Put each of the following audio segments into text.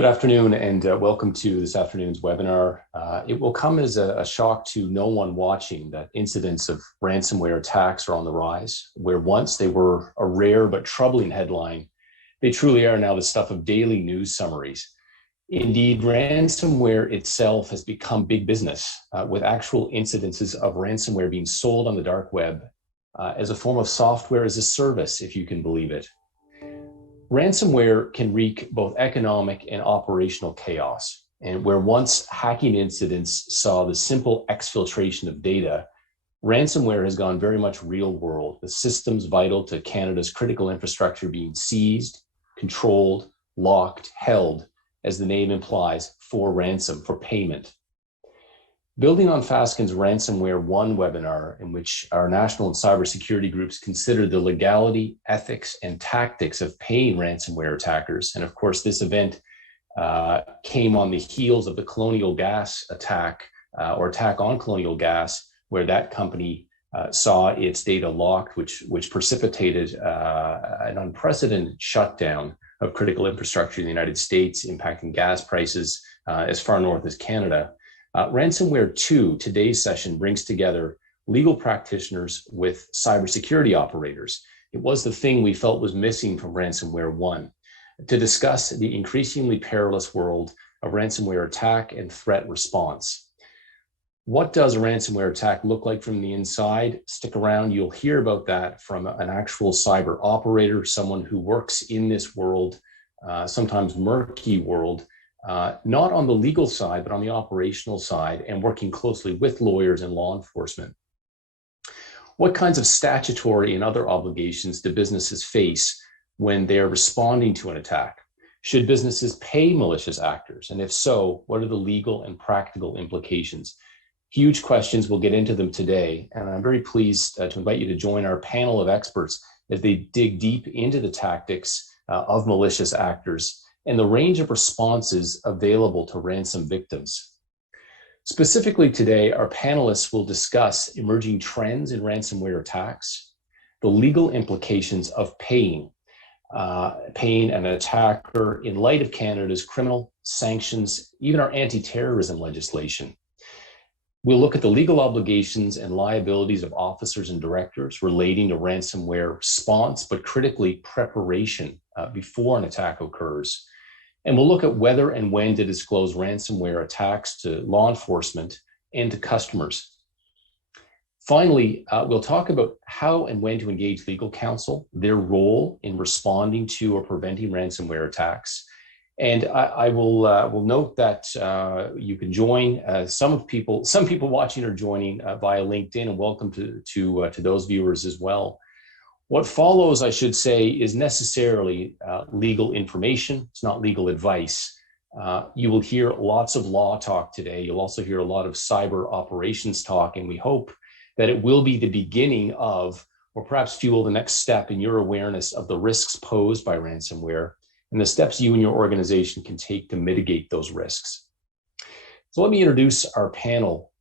Good afternoon and welcome to this afternoon's webinar. It will come as a shock to no one watching that incidents of ransomware attacks are on the rise. Where once they were a rare but troubling headline, they truly are now the stuff of daily news summaries. Indeed, ransomware itself has become big business, with actual incidences of ransomware being sold on the dark web as a form of software as a service, if you can believe it. Ransomware can wreak both economic and operational chaos, and where once hacking incidents saw the simple exfiltration of data, ransomware has gone very much real world, with systems vital to Canada's critical infrastructure being seized, controlled, locked, held, as the name implies, for ransom, for payment. Building on Fasken's Ransomware I webinar, in which our national and cybersecurity groups considered the legality, ethics, and tactics of paying ransomware attackers. And of course, this event came on the heels of the Colonial Gas attack, or attack on Colonial Gas, where that company saw its data locked, which precipitated an unprecedented shutdown of critical infrastructure in the United States, impacting gas prices as far north as Canada. Ransomware II, today's session, brings together legal practitioners with cybersecurity operators. It was the thing we felt was missing from Ransomware I, to discuss the increasingly perilous world of ransomware attack and threat response. What does a ransomware attack look like from the inside? Stick around, you'll hear about that from an actual cyber operator, someone who works in this world, sometimes murky world, not on the legal side, but on the operational side, and working closely with lawyers and law enforcement. What kinds of statutory and other obligations do businesses face when they are responding to an attack? Should businesses pay malicious actors? And if so, what are the legal and practical implications? Huge questions. We'll get into them today. And I'm very pleased to invite you to join our panel of experts as they dig deep into the tactics of malicious actors and the range of responses available to ransom victims. Specifically today, our panelists will discuss emerging trends in ransomware attacks, the legal implications of paying an attacker in light of Canada's criminal sanctions, even our anti-terrorism legislation. We'll look at the legal obligations and liabilities of officers and directors relating to ransomware response, but critically preparation before an attack occurs. And we'll look at whether and when to disclose ransomware attacks to law enforcement and to customers. Finally, we'll talk about how and when to engage legal counsel, their role in responding to or preventing ransomware attacks. And I will note that you can join. Some people watching are joining via LinkedIn, and welcome to those viewers as well. What follows, I should say, is necessarily legal information. It's not legal advice. You will hear lots of law talk today. You'll also hear a lot of cyber operations talk, and we hope that it will be the beginning of, or perhaps fuel the next step in your awareness of the risks posed by ransomware and the steps you and your organization can take to mitigate those risks. So let me introduce our panel.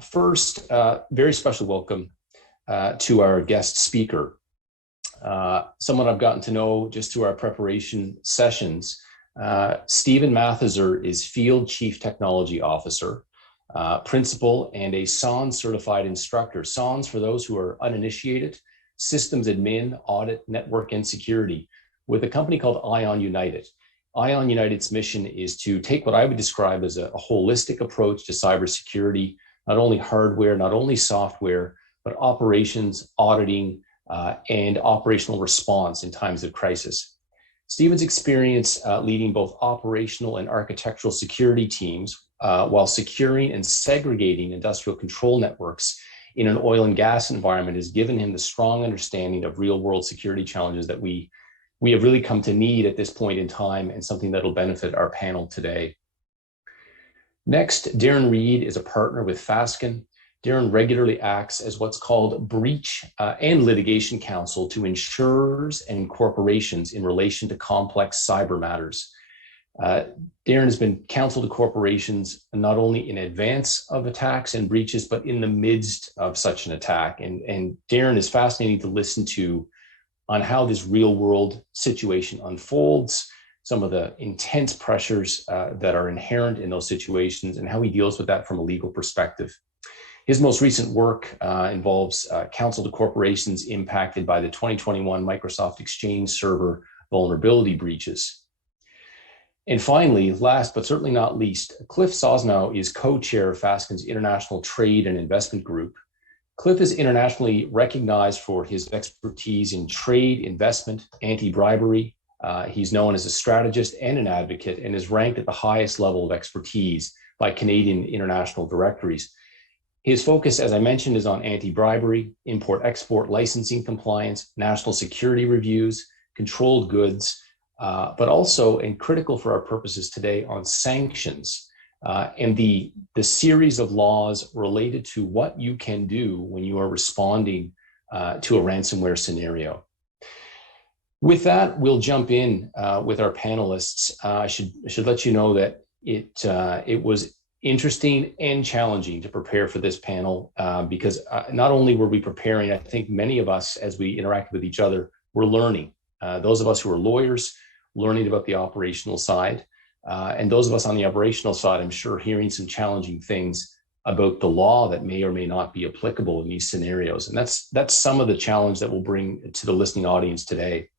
First, very special welcome to our guest speaker. Someone I've gotten to know just through our preparation sessions. Stephen Mathiser is Field Chief Technology Officer, Principal, and a SONS certified instructor. SONS, for those who are uninitiated, Systems Admin, Audit, Network, and Security, with a company called Ion United. Ion United's mission is to take what I would describe as a holistic approach to cybersecurity, not only hardware, not only software, but operations, auditing, and operational response in times of crisis. Stephen's experience leading both operational and architectural security teams while securing and segregating industrial control networks in an oil and gas environment has given him the strong understanding of real-world security challenges that we have really come to need at this point in time, and something that will benefit our panel today. Next, Darren Reed is a partner with Fasken. Darren regularly acts as what's called breach and litigation counsel to insurers and corporations in relation to complex cyber matters. Darren has been counsel to corporations not only in advance of attacks and breaches, but in the midst of such an attack. And Darren is fascinating to listen to on how this real world situation unfolds, some of the intense pressures that are inherent in those situations and how he deals with that from a legal perspective. His most recent work involves counsel to corporations impacted by the 2021 Microsoft Exchange server vulnerability breaches. And finally, last but certainly not least, Cliff Sosnow is co-chair of Fasken's International Trade and Investment Group. Cliff is internationally recognized for his expertise in trade, investment, anti-bribery. He's known as a strategist and an advocate and is ranked at the highest level of expertise by Canadian international directories. His focus, as I mentioned, is on anti-bribery, import-export licensing compliance, national security reviews, controlled goods, but also, and critical for our purposes today, on sanctions and the series of laws related to what you can do when you are responding to a ransomware scenario. With that, we'll jump in with our panelists. I should let you know that it was interesting and challenging to prepare for this panel because not only were we preparing, I think many of us, as we interact with each other, were learning. Those of us who are lawyers, learning about the operational side, and those of us on the operational side, I'm sure, hearing some challenging things about the law that may or may not be applicable in these scenarios. And that's some of the challenge that we'll bring to the listening audience today.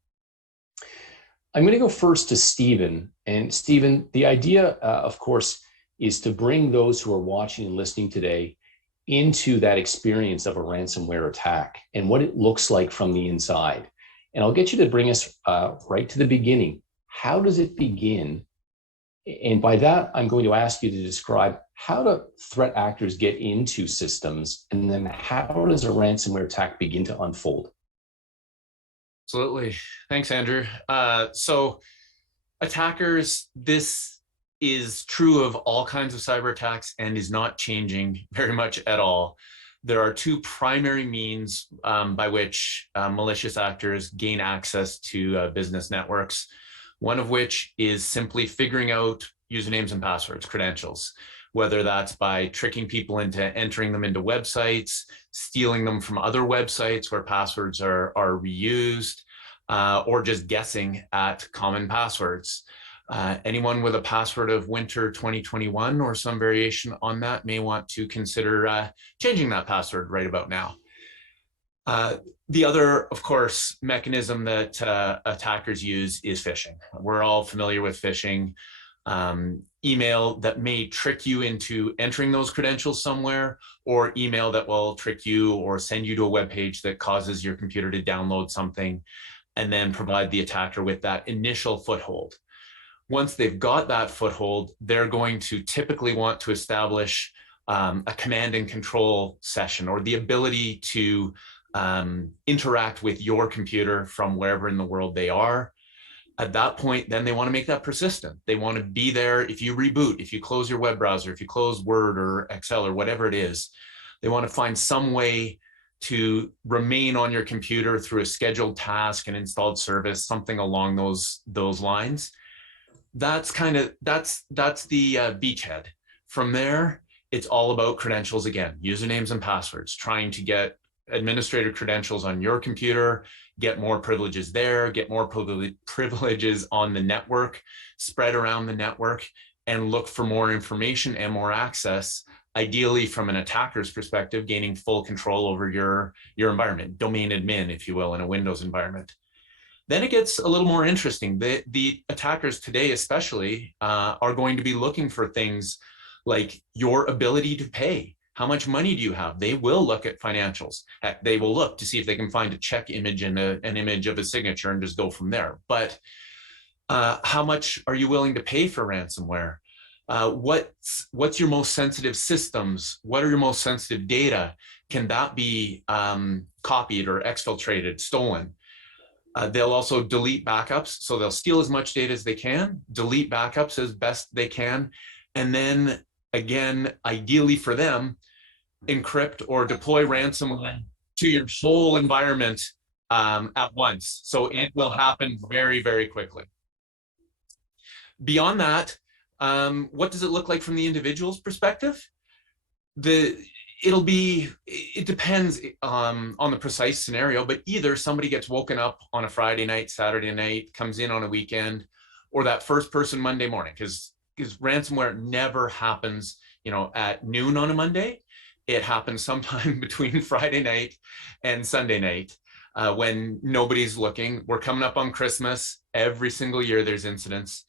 I'm going to go first to Stephen. And Stephen, the idea, of course, is to bring those who are watching and listening today into that experience of a ransomware attack and what it looks like from the inside. And I'll get you to bring us right to the beginning. How does it begin? And by that, I'm going to ask you to describe how do threat actors get into systems, and then how does a ransomware attack begin to unfold? Absolutely. Thanks, Andrew. So attackers, this is true of all kinds of cyber attacks and is not changing very much at all. There are two primary means by which malicious actors gain access to business networks, one of which is simply figuring out usernames and passwords, credentials, whether that's by tricking people into entering them into websites, stealing them from other websites where passwords are reused, or just guessing at common passwords. Anyone with a password of winter 2021 or some variation on that may want to consider changing that password right about now. The other, of course, mechanism that attackers use is phishing. We're all familiar with phishing. Email that may trick you into entering those credentials somewhere, or email that will trick you or send you to a web page that causes your computer to download something and then provide the attacker with that initial foothold. Once they've got that foothold, they're going to typically want to establish a command and control session, or the ability to interact with your computer from wherever in the world they are. At that point, then they want to make that persistent. They want to be there. If you reboot, if you close your web browser, if you close Word or Excel or whatever it is, they want to find some way to remain on your computer through a scheduled task, an installed service, something along those lines. That's the beachhead. From there, it's all about credentials again, usernames and passwords, trying to get administrator credentials on your computer, get more privileges there, get more privileges on the network, spread around the network, and look for more information and more access, ideally from an attacker's perspective, gaining full control over your environment, domain admin, if you will, in a Windows environment. Then it gets a little more interesting. The attackers today especially are going to be looking for things like your ability to pay. How much money do you have? They will look at financials. Heck, they will look to see if they can find a check image and an image of a signature and just go from there. But how much are you willing to pay for ransomware? What's your most sensitive systems? What are your most sensitive data? Can that be copied or exfiltrated, stolen? They'll also delete backups. So they'll steal as much data as they can, delete backups as best they can, and then again, ideally for them, encrypt or deploy ransomware to your whole environment at once. So it will happen very, very quickly. Beyond that, what does it look like from the individual's perspective? It depends on the precise scenario, but either somebody gets woken up on a Friday night, Saturday night, comes in on a weekend, or that first person Monday morning, because ransomware never happens, at noon on a Monday. It happens sometime between Friday night and Sunday night when nobody's looking. We're coming up on Christmas. Every single year there's incidents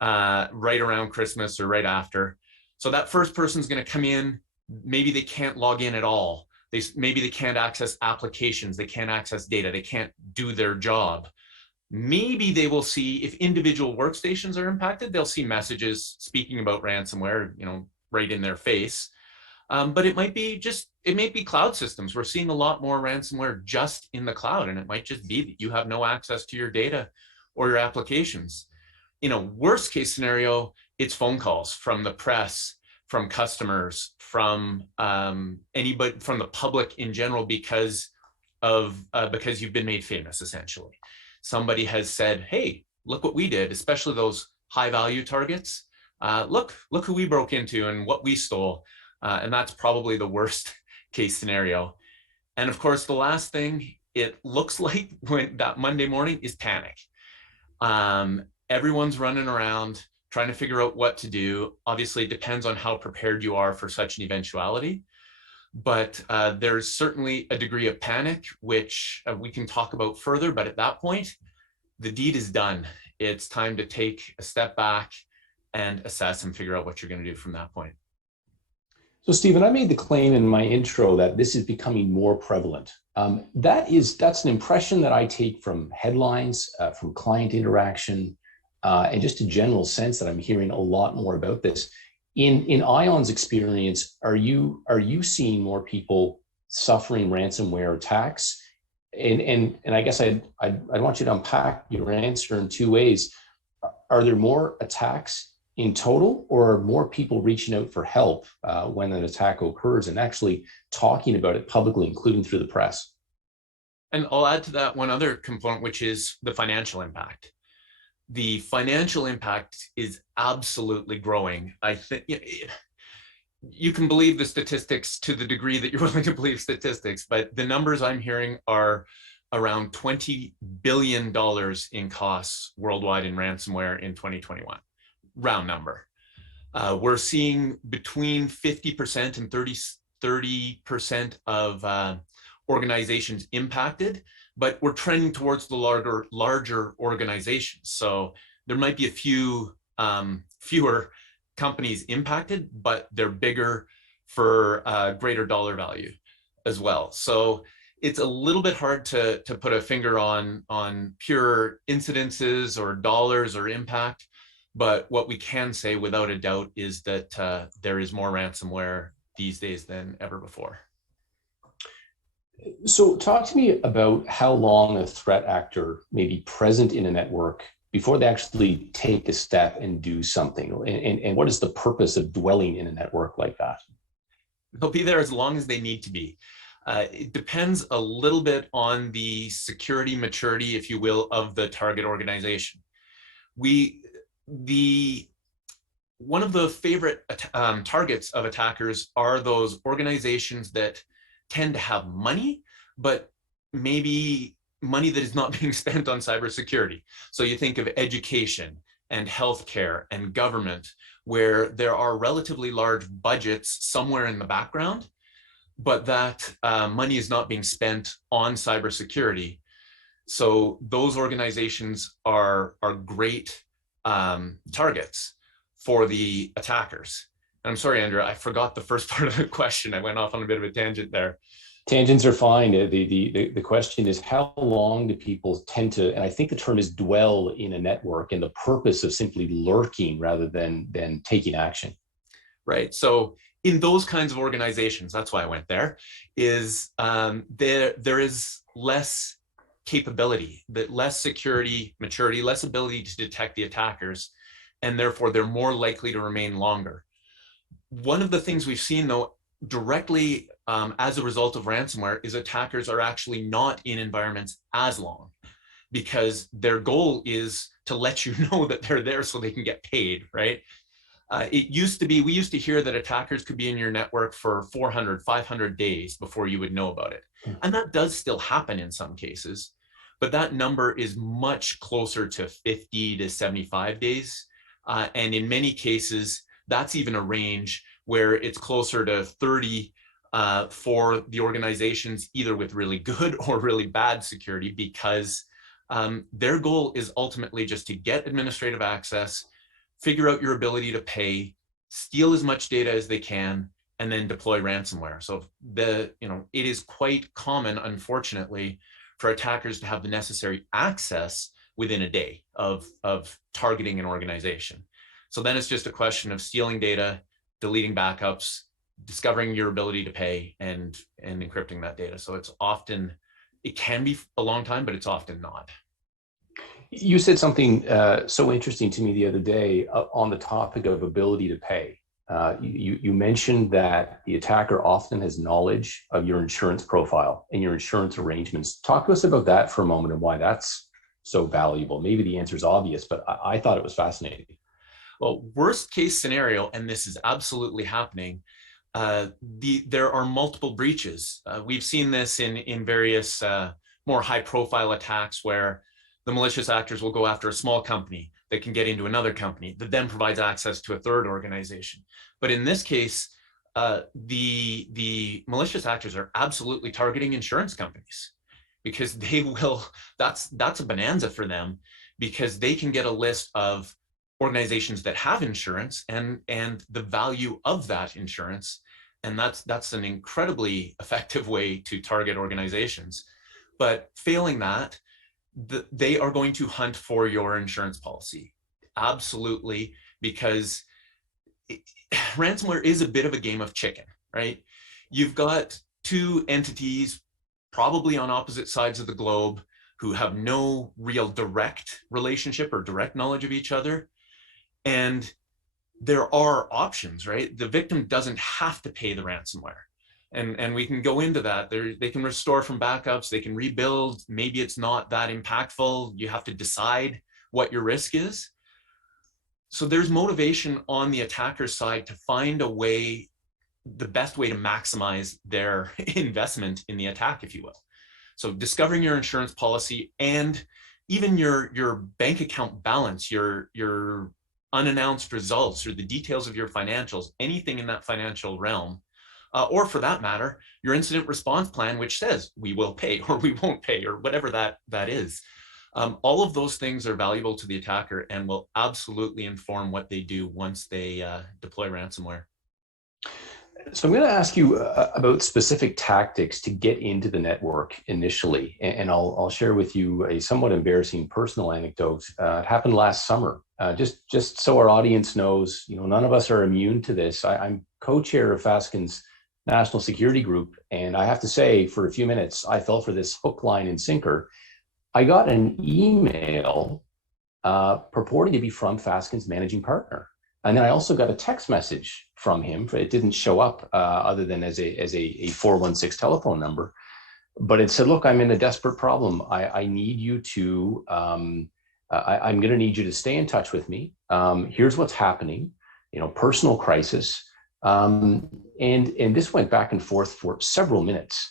right around Christmas or right after. So that first person's going to come in. Maybe they can't log in at all. Maybe they can't access applications. They can't access data. They can't do their job. Maybe they will see, if individual workstations are impacted, they'll see messages speaking about ransomware, right in their face. But it might be cloud systems. We're seeing a lot more ransomware just in the cloud, and it might just be that you have no access to your data or your applications. In a worst case scenario, it's phone calls from the press, from customers, from anybody, from the public in general, because you've been made famous, essentially. Somebody has said, hey, look what we did, especially those high value targets. Look who we broke into and what we stole. And that's probably the worst case scenario. And of course, the last thing it looks like when that Monday morning is panic. Everyone's running around trying to figure out what to do. Obviously, it depends on how prepared you are for such an eventuality. But there's certainly a degree of panic, which we can talk about further. But at that point, the deed is done. It's time to take a step back and assess and figure out what you're going to do from that point. So, Stephen, I made the claim in my intro that this is becoming more prevalent. That's an impression that I take from headlines, from client interaction, and just a general sense that I'm hearing a lot more about this. In ION's experience, are you seeing more people suffering ransomware attacks? And I guess I want you to unpack your answer in two ways. Are there more attacks in total, or are more people reaching out for help when an attack occurs and actually talking about it publicly, including through the press? And I'll add to that one other component, which is the financial impact. The financial impact is absolutely growing. I think you can believe the statistics to the degree that you're willing to believe statistics, but the numbers I'm hearing are around $20 billion in costs worldwide in ransomware in 2021, round number. We're seeing between 50% and 30% of organizations impacted, but we're trending towards the larger organizations. So there might be a few fewer companies impacted, but they're bigger for greater dollar value as well. So it's a little bit hard to put a finger on pure incidences or dollars or impact. But what we can say without a doubt is that there is more ransomware these days than ever before. So talk to me about how long a threat actor may be present in a network before they actually take a step and do something. And what is the purpose of dwelling in a network like that? They'll be there as long as they need to be. It depends a little bit on the security maturity, if you will, of the target organization. One of the favorite targets of attackers are those organizations that tend to have money, but maybe money that is not being spent on cybersecurity. So you think of education and healthcare and government, where there are relatively large budgets somewhere in the background, but that money is not being spent on cybersecurity. So those organizations are great targets for the attackers. And I'm sorry, Andrew, I forgot the first part of the question. I went off on a bit of a tangent there. Tangents are fine. The question is, how long do people tend to, and I think the term is dwell in a network, and the purpose of simply lurking rather than taking action. Right. So in those kinds of organizations, that's why I went there, is there is less capability, less security maturity, less ability to detect the attackers, and therefore they're more likely to remain longer. One of the things we've seen, though, directly as a result of ransomware is attackers are actually not in environments as long, because their goal is to let you know that they're there so they can get paid, right? We used to hear that attackers could be in your network for 400, 500 days before you would know about it. And that does still happen in some cases. but that number is much closer to 50 to 75 days. And in many cases, that's even a range where it's closer to 30 for the organizations, either with really good or really bad security, because their goal is ultimately just to get administrative access, figure out your ability to pay, steal as much data as they can, and then deploy ransomware. So it is quite common, unfortunately, for attackers to have the necessary access within a day of targeting an organization. So then it's just a question of stealing data, deleting backups, discovering your ability to pay, and encrypting that data. So it can be a long time, but it's often not. You said something so interesting to me the other day on the topic of ability to pay. You mentioned that the attacker often has knowledge of your insurance profile and your insurance arrangements. Talk to us about that for a moment and why that's so valuable. Maybe the answer is obvious, but I thought it was fascinating. Well, worst case scenario, and this is absolutely happening, there are multiple breaches. We've seen this in various more high profile attacks where the malicious actors will go after a small company that can get into another company that then provides access to a third organization. But in this case, the malicious actors are absolutely targeting insurance companies, because that's a bonanza for them, because they can get a list of organizations that have insurance and the value of that insurance. And that's an incredibly effective way to target organizations. But failing that, they are going to hunt for your insurance policy. Absolutely, because ransomware is a bit of a game of chicken, right? You've got two entities, probably on opposite sides of the globe, who have no real direct relationship or direct knowledge of each other. And there are options, right? The victim doesn't have to pay the ransomware. And we can go into that. They can restore from backups, they can rebuild. Maybe it's not that impactful. You have to decide what your risk is. So there's motivation on the attacker's side to find a way, the best way to maximize their investment in the attack, if you will. So discovering your insurance policy and even your bank account balance, your unannounced results, or the details of your financials, anything in that financial realm, or for that matter, your incident response plan, which says we will pay or we won't pay, or whatever that is. All of those things are valuable to the attacker and will absolutely inform what they do once they deploy ransomware. So I'm going to ask you about specific tactics to get into the network initially, and I'll share with you a somewhat embarrassing personal anecdote. It happened last summer. Just so our audience knows, none of us are immune to this. I'm co-chair of Fasken's National Security Group, and I have to say, for a few minutes, I fell for this hook, line, and sinker. I got an email purporting to be from Fasken's managing partner. And then I also got a text message from him. It didn't show up other than as a 416 telephone number, but it said, "Look, I'm in a desperate problem. I need you to. I'm going to need you to stay in touch with me. Here's what's happening. Personal crisis." And this went back and forth for several minutes.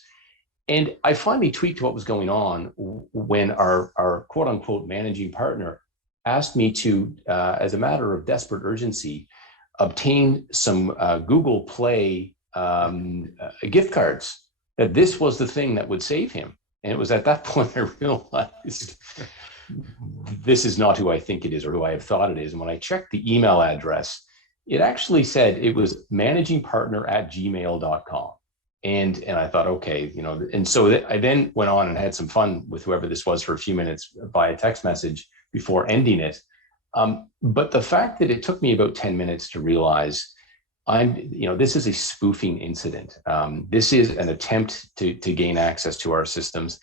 And I finally tweaked what was going on when our quote unquote managing partner asked me to, as a matter of desperate urgency, obtain some Google Play gift cards, that this was the thing that would save him. And it was at that point I realized this is not who I think it is or who I have thought it is. And when I checked the email address, it actually said it was managingpartner@gmail.com. And I thought, okay, and so I then went on and had some fun with whoever this was for a few minutes via text message before ending it. But the fact that it took me about 10 minutes to realize this is a spoofing incident. This is an attempt to gain access to our systems.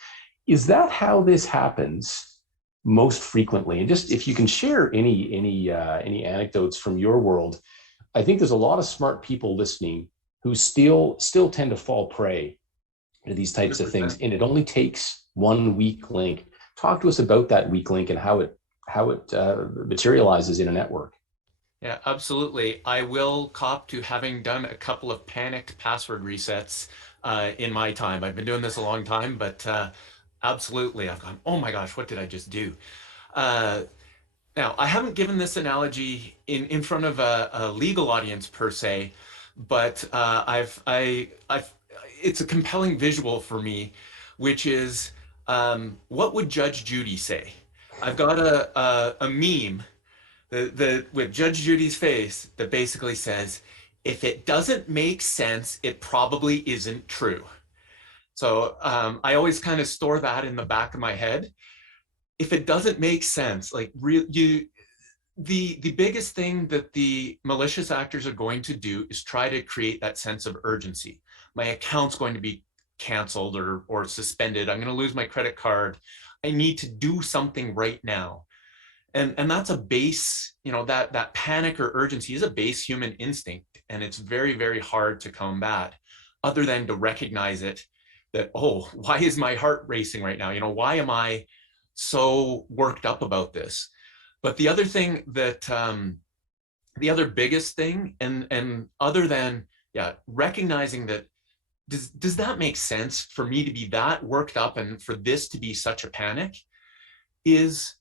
Is that how this happens most frequently? And just if you can share any anecdotes from your world. I think there's a lot of smart people listening who still tend to fall prey to these types 100%. Of things. And it only takes one weak link. Talk to us about that weak link and how it materializes in a network. Yeah, absolutely. I will cop to having done a couple of panicked password resets in my time. I've been doing this a long time, but Absolutely. I've gone, oh my gosh, what did I just do? Uh, Now, I haven't given this analogy in front of a legal audience per se, but it's a compelling visual for me, which is what would Judge Judy say? I've got a meme with Judge Judy's face that basically says, if it doesn't make sense, it probably isn't true. So I always kind of store that in the back of my head. If it doesn't make sense, like the biggest thing that the malicious actors are going to do is try to create that sense of urgency. My account's going to be canceled or suspended. I'm going to lose my credit card. I need to do something right now. And that's a base, that panic or urgency is a base human instinct. And it's very, very hard to combat other than to recognize it that, oh, why is my heart racing right now? Why am I so worked up about this? But the other thing that the other biggest thing, and other than recognizing that, does that make sense for me to be that worked up and for this to be such a panic? Is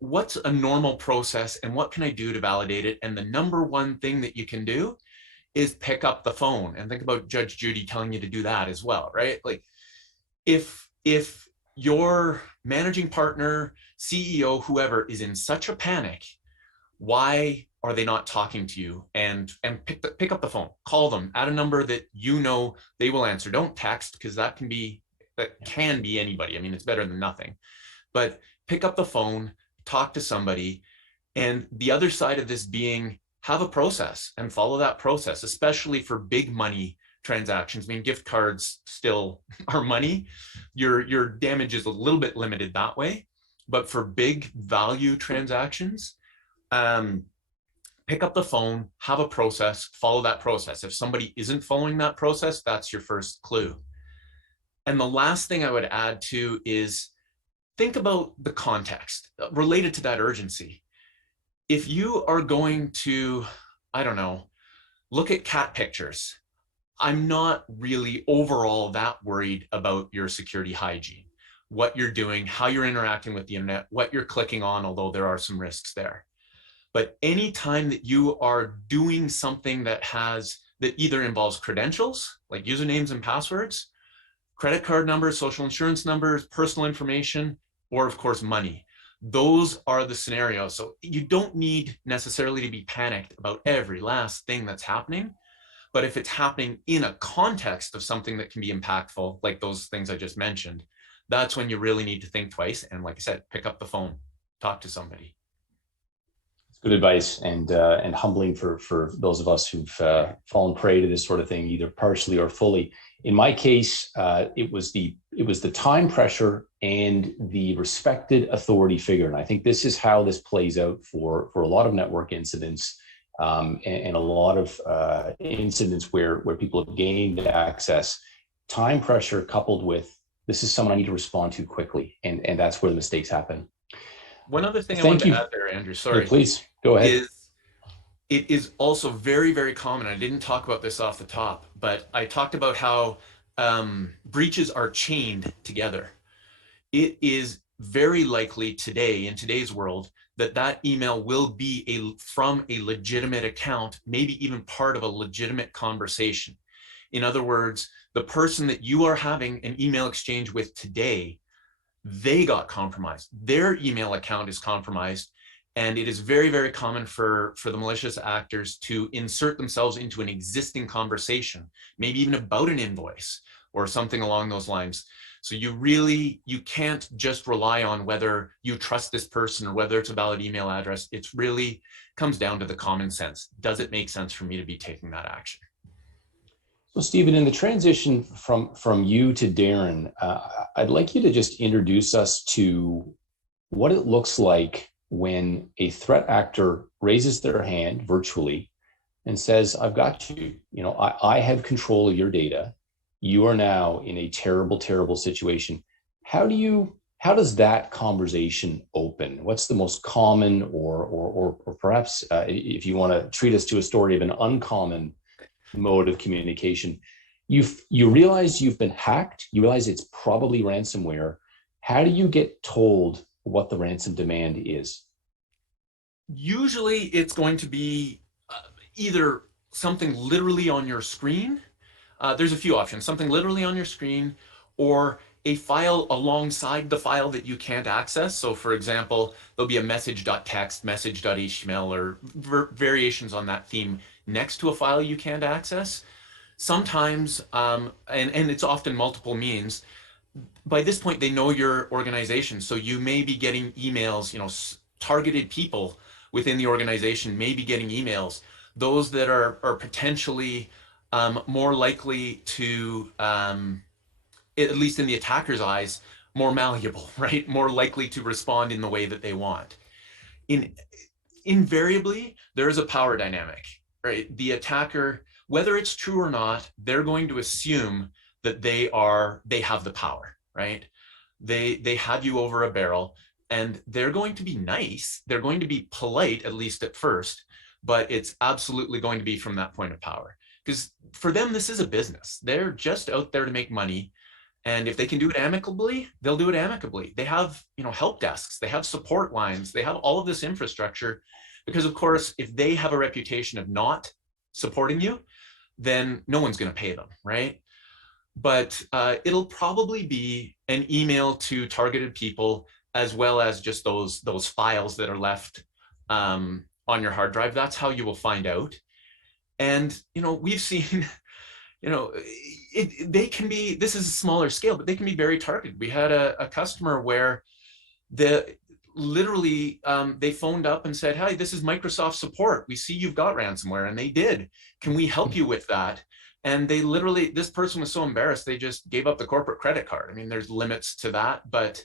what's a normal process and what can I do to validate it? And the number one thing that you can do is pick up the phone, and think about Judge Judy telling you to do that as well, right? Like if your managing partner, CEO, whoever is in such a panic, why are they not talking to you? And pick up the phone, call them at a number that they will answer. Don't text, because that can be anybody. I mean, it's better than nothing. But pick up the phone, talk to somebody, and the other side of this being, have a process and follow that process, especially for big money transactions. I mean, gift cards still are money. Your damage is a little bit limited that way, but for big value transactions, pick up the phone, have a process, follow that process. If somebody isn't following that process, that's your first clue. And the last thing I would add to is think about the context related to that urgency. If you are going to, I don't know, look at cat pictures, I'm not really overall that worried about your security hygiene, what you're doing, how you're interacting with the internet, what you're clicking on, although there are some risks there. But anytime that you are doing something that either involves credentials, like usernames and passwords, credit card numbers, social insurance numbers, personal information, or of course, money, those are the scenarios. So you don't need necessarily to be panicked about every last thing that's happening. But if it's happening in a context of something that can be impactful, like those things I just mentioned, that's when you really need to think twice. And like I said, pick up the phone, talk to somebody. It's good advice, and humbling for those of us who've fallen prey to this sort of thing, either partially or fully. In my case, it was the time pressure and the respected authority figure, and I think this is how this plays out for a lot of network incidents, and a lot of incidents where people have gained access. Time pressure coupled with, this is someone I need to respond to quickly, and that's where the mistakes happen. One other thing I Thank wanted you. to add there, Andrew, sorry. Yeah, please go ahead. It is also very, very common. I didn't talk about this off the top, but I talked about how breaches are chained together. It is very likely today, in today's world, that email will be from a legitimate account, maybe even part of a legitimate conversation. In other words, the person that you are having an email exchange with today, they got compromised. Their email account is compromised. And it is very, very common for the malicious actors to insert themselves into an existing conversation, maybe even about an invoice or something along those lines. So you can't just rely on whether you trust this person or whether it's a valid email address. It's really comes down to the common sense. Does it make sense for me to be taking that action? So, Stephen, in the transition from you to Darren, I'd like you to just introduce us to what it looks like when a threat actor raises their hand virtually and says, I've got you. I have control of your data. You are now in a terrible, terrible situation. How does that conversation open? What's the most common, or perhaps if you want to treat us to a story of an uncommon mode of communication? You realize you've been hacked. You realize it's probably ransomware. How do you get told what the ransom demand is? Usually it's going to be either something literally on your screen. There's a few options, something literally on your screen, or a file alongside the file that you can't access. So for example, there'll be a message.txt, message.html, or variations on that theme next to a file you can't access. Sometimes, and it's often multiple means, by this point, they know your organization. So you may be getting emails, targeted people within the organization may be getting emails. Those that are potentially more likely to, at least in the attacker's eyes, more malleable, right? More likely to respond in the way that they want. Invariably, there is a power dynamic, right? The attacker, whether it's true or not, they're going to assume that they have the power, right? They have you over a barrel, and they're going to be nice. They're going to be polite, at least at first, but it's absolutely going to be from that point of power. Because for them, this is a business. They're just out there to make money. And if they can do it amicably, they'll do it amicably. They have, help desks, they have support lines, they have all of this infrastructure. Because of course, if they have a reputation of not supporting you, then no one's going to pay them, right? But it'll probably be an email to targeted people, as well as just those files that are left on your hard drive. That's how you will find out. And we've seen, they can be. This is a smaller scale, but they can be very targeted. We had a customer where literally they phoned up and said, "Hi, this is Microsoft support. We see you've got ransomware," and they did. "Can we help you with that?" And they literally, this person was so embarrassed, they just gave up the corporate credit card. I mean, there's limits to that, but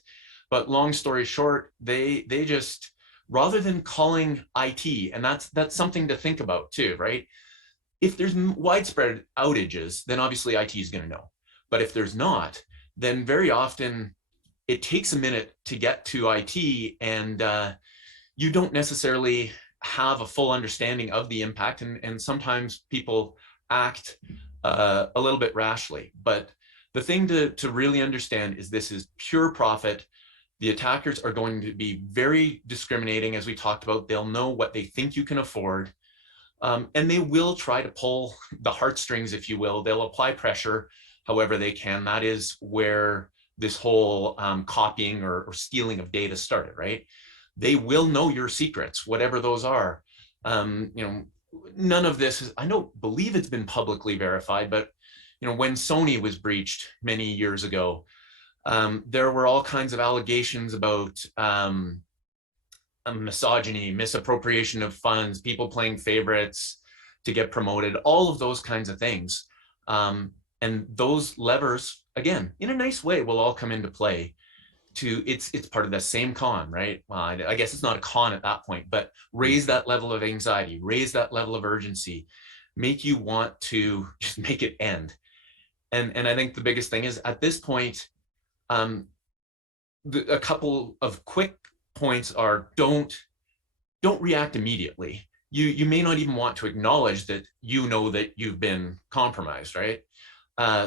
long story short, they just, rather than calling IT, and that's something to think about too, right? If there's widespread outages, then obviously IT is going to know. But if there's not, then very often it takes a minute to get to IT, and you don't necessarily have a full understanding of the impact. And sometimes people act a little bit rashly. But the thing to really understand is this is pure profit. The attackers are going to be very discriminating, as we talked about. They'll know what they think you can afford. And they will try to pull the heartstrings, if you will. They'll apply pressure however they can. That is where this whole copying or stealing of data started, right? They will know your secrets, whatever those are. None of this I don't believe it's been publicly verified, but when Sony was breached many years ago, there were all kinds of allegations about misogyny, misappropriation of funds, people playing favorites to get promoted, all of those kinds of things. And those levers, again, in a nice way, will all come into play. It's part of the same con, right? I guess it's not a con at that point, but raise that level of anxiety, raise that level of urgency, make you want to just make it end. And I think the biggest thing is, at this point, a couple of quick points are, don't react immediately. You may not even want to acknowledge that that you've been compromised, right?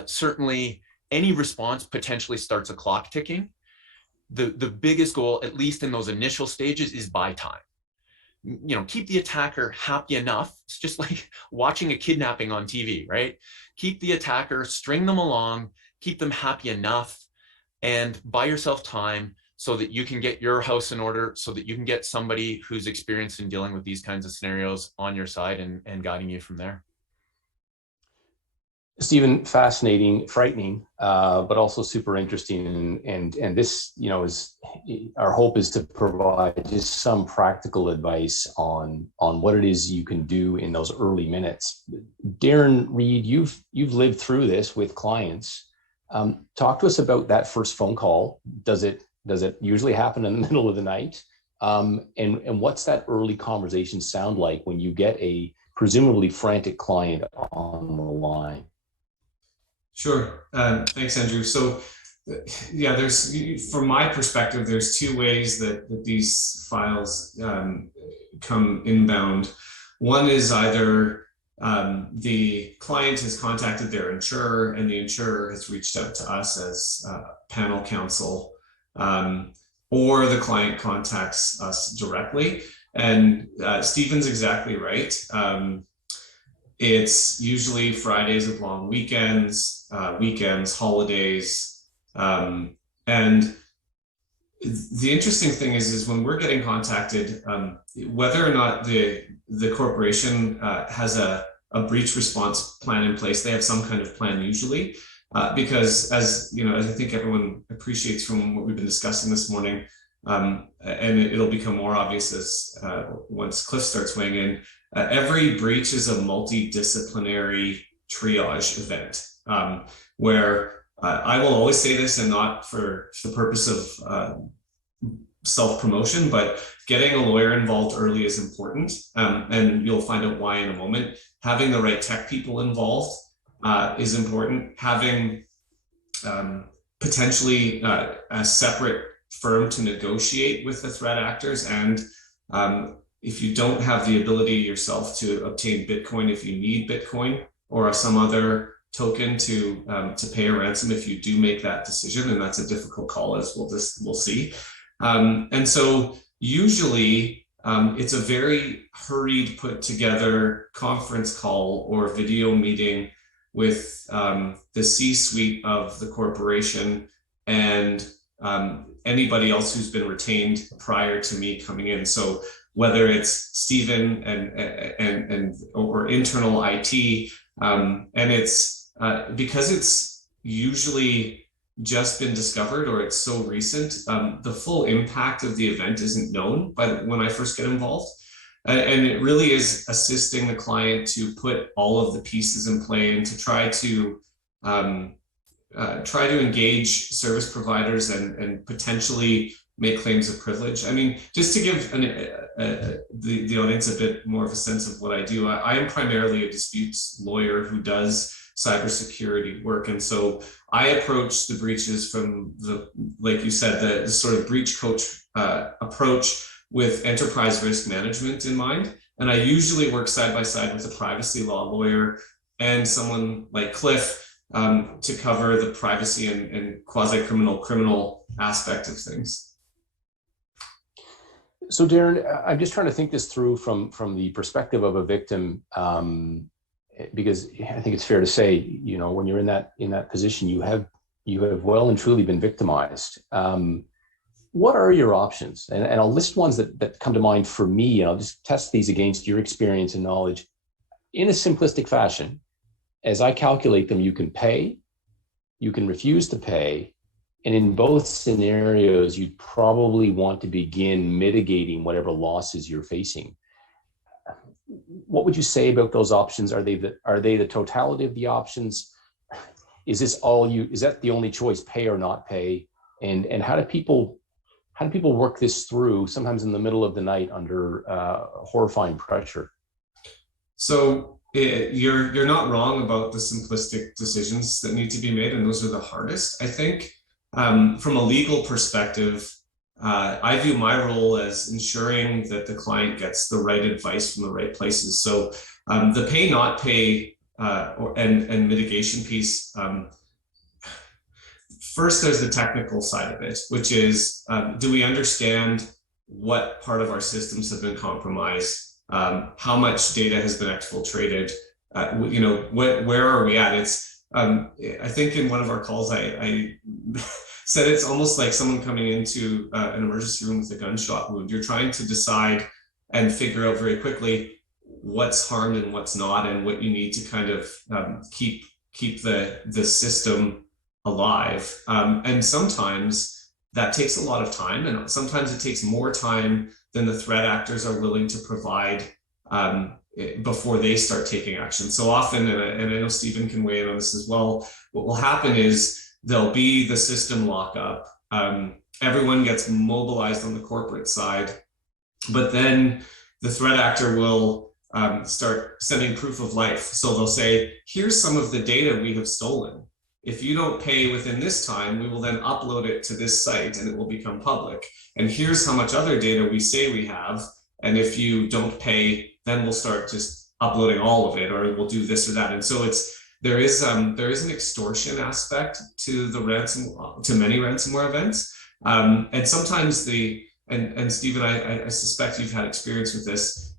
Certainly, any response potentially starts a clock ticking. The biggest goal, at least in those initial stages, is buy time. Keep the attacker happy enough. It's just like watching a kidnapping on TV, right? Keep the attacker, string them along, keep them happy enough, and buy yourself time so that you can get your house in order, so that you can get somebody who's experienced in dealing with these kinds of scenarios on your side and guiding you from there. Stephen, fascinating, frightening, but also super interesting. And this, is our hope is to provide just some practical advice on what it is you can do in those early minutes. Darren Reed, you've lived through this with clients. Talk to us about that first phone call. Does it usually happen in the middle of the night? And what's that early conversation sound like when you get a presumably frantic client on the line? Sure. Thanks, Andrew. So, yeah, from my perspective, there's two ways that these files come inbound. One is either the client has contacted their insurer, and the insurer has reached out to us as panel counsel or the client contacts us directly. And Stephen's exactly right. It's usually Fridays with long weekends, holidays. And the interesting thing is when we're getting contacted, whether or not the corporation has a breach response plan in place, they have some kind of plan usually, because as you know, as I think everyone appreciates from what we've been discussing this morning, and it'll become more obvious as once Cliff starts weighing in, every breach is a multidisciplinary triage event, where I will always say this, and not for the purpose of self-promotion, but getting a lawyer involved early is important, and you'll find out why in a moment. Having the right tech people involved is important. Having potentially a separate firm to negotiate with the threat actors, and if you don't have the ability yourself to obtain Bitcoin, if you need Bitcoin or some other token to pay a ransom, if you do make that decision, and that's a difficult call, as we'll see. And so usually it's a very hurried, put together conference call or video meeting with the C-suite of the corporation and anybody else who's been retained prior to me coming in. So whether it's Stephen or internal IT, and it's because it's usually just been discovered or it's so recent, the full impact of the event isn't known when I first get involved. And it really is assisting the client to put all of the pieces in play and to try to engage service providers and potentially make claims of privilege. I mean, just to give the audience a bit more of a sense of what I do, I am primarily a disputes lawyer who does cybersecurity work. And so I approach the breaches from like you said, the sort of breach coach approach with enterprise risk management in mind. And I usually work side by side with a privacy law lawyer and someone like Cliff to cover the privacy and quasi-criminal aspect of things. So Darren, I'm just trying to think this through from the perspective of a victim, because I think it's fair to say, you know, when you're in that position, you have well and truly been victimized. What are your options? And I'll list ones that come to mind for me, and I'll just test these against your experience and knowledge in a simplistic fashion. As I calculate them, you can pay, you can refuse to pay, and in both scenarios, you'd probably want to begin mitigating whatever losses you're facing. What would you say about those options? Are they the totality of the options? Is that the only choice, pay or not pay? And how do people work this through, sometimes in the middle of the night under horrifying pressure? So you're not wrong about the simplistic decisions that need to be made, and those are the hardest, I think. From a legal perspective, I view my role as ensuring that the client gets the right advice from the right places. So the pay not pay and mitigation piece, first there's the technical side of it, which is, do we understand what part of our systems have been compromised? How much data has been exfiltrated? You know, where are we at? It's I think in one of our calls, I said it's almost like someone coming into an emergency room with a gunshot wound. You're trying to decide and figure out very quickly what's harmed and what's not, and what you need to kind of keep the system alive. And sometimes that takes a lot of time, and sometimes it takes more time than the threat actors are willing to provide before they start taking action. So often, and I know Stephen can weigh in on this as well, what will happen is there'll be the system lockup. Everyone gets mobilized on the corporate side, but then the threat actor will start sending proof of life. So they'll say, here's some of the data we have stolen. If you don't pay within this time, we will then upload it to this site and it will become public. And here's how much other data we say we have. And if you don't pay, then we'll start just uploading all of it, or we'll do this or that. And so there is an extortion aspect to many ransomware events. And sometimes and Stephen, I suspect you've had experience with this.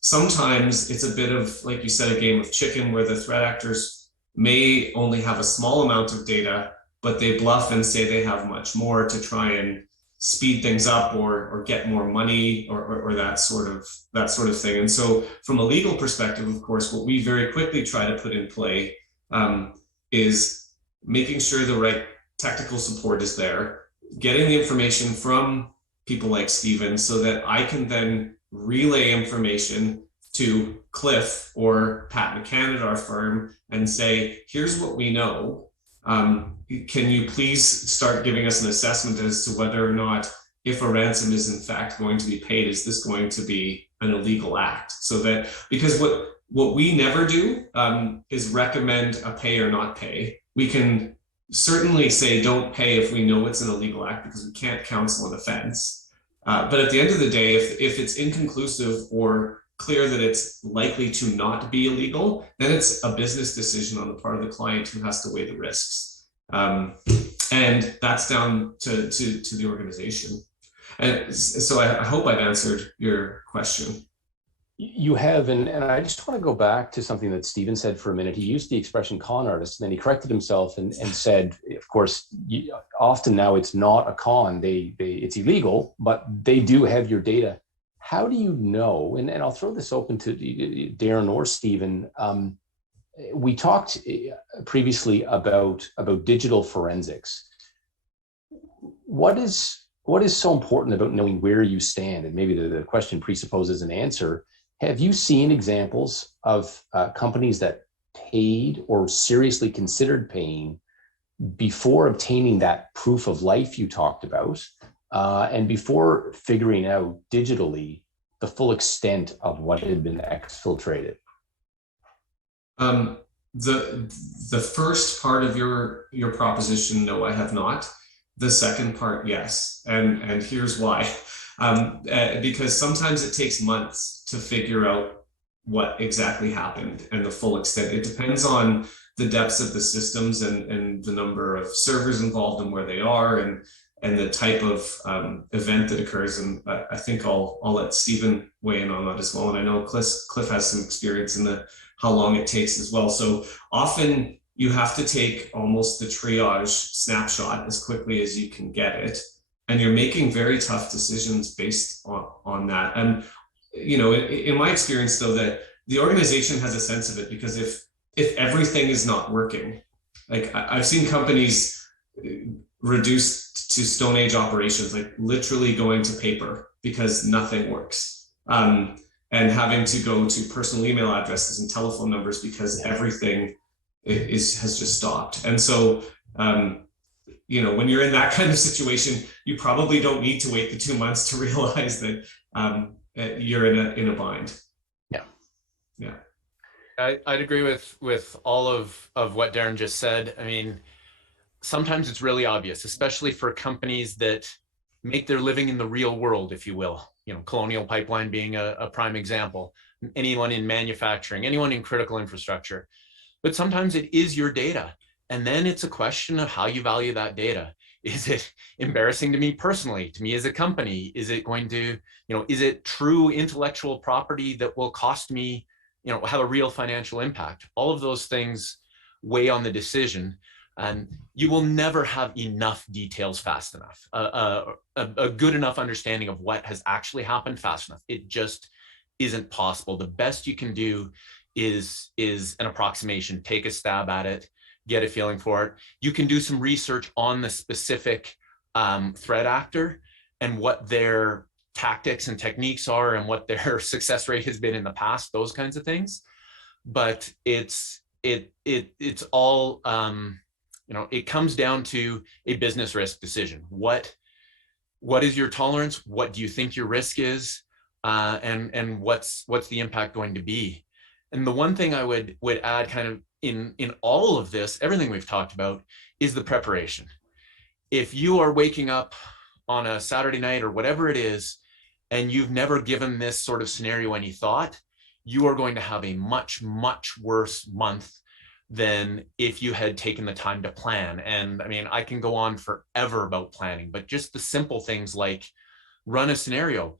Sometimes it's a bit of, like you said, a game of chicken where the threat actors may only have a small amount of data, but they bluff and say they have much more to try and speed things up or get more money or that sort of thing. And so from a legal perspective, of course, what we very quickly try to put in play is making sure the right technical support is there, getting the information from people like Stephen so that I can then relay information to Cliff or Pat McCann at our firm and say, here's what we know. Can you please start giving us an assessment as to whether or not, if a ransom is in fact going to be paid, is this going to be an illegal act? So that, because what we never do is recommend a pay or not pay. We can certainly say don't pay if we know it's an illegal act, because we can't counsel an offense. But at the end of the day, if it's inconclusive or clear that it's likely to not be illegal, then it's a business decision on the part of the client who has to weigh the risks. And that's down to the organization. And so I hope I've answered your question. You have, and I just want to go back to something that Stephen said for a minute. He used the expression con artist, and then he corrected himself and said, of course, often now it's not a con, it's illegal, but they do have your data. How do you know, and I'll throw this open to Darren or Stephen, we talked previously about digital forensics. What is so important about knowing where you stand? And maybe the question presupposes an answer. Have you seen examples of companies that paid or seriously considered paying before obtaining that proof of life you talked about, and before figuring out digitally the full extent of what had been exfiltrated? The first part of your proposition, no, I have not. The second part, yes, and here's why. Because sometimes it takes months to figure out what exactly happened and the full extent. It depends on the depths of the systems and the number of servers involved and where they are and the type of event that occurs. And I think I'll let Stephen weigh in on that as well. And I know Cliff has some experience in how long it takes as well. So often you have to take almost the triage snapshot as quickly as you can get it. And you're making very tough decisions based on that. And, you know, in my experience, though, that the organization has a sense of it, because if everything is not working, like I've seen companies reduced to Stone Age operations, like literally going to paper because nothing works. And having to go to personal email addresses and telephone numbers because everything has just stopped. And so, you know, when you're in that kind of situation, you probably don't need to wait the 2 months to realize that you're in a bind. Yeah. I'd agree with all of what Darren just said. I mean, sometimes it's really obvious, especially for companies that make their living in the real world, if you will. You know, Colonial Pipeline being a prime example. Anyone in manufacturing, anyone in critical infrastructure. But sometimes it is your data. And then it's a question of how you value that data. Is it embarrassing to me personally, to me as a company? Is it going to, you know, is it true intellectual property that will cost me, you know, have a real financial impact? All of those things weigh on the decision. And you will never have enough details fast enough, a good enough understanding of what has actually happened fast enough. It just isn't possible. The best you can do is an approximation. Take a stab at it, get a feeling for it. You can do some research on the specific threat actor and what their tactics and techniques are and what their success rate has been in the past, those kinds of things. But it's all, you know, it comes down to a business risk decision. What is your tolerance? What do you think your risk is? And what's the impact going to be? And the one thing I would add kind of in all of this, everything we've talked about, is the preparation. If you are waking up on a Saturday night or whatever it is, and you've never given this sort of scenario any thought, you are going to have a much, much worse month than if you had taken the time to plan. And I mean, I can go on forever about planning, but just the simple things like run a scenario.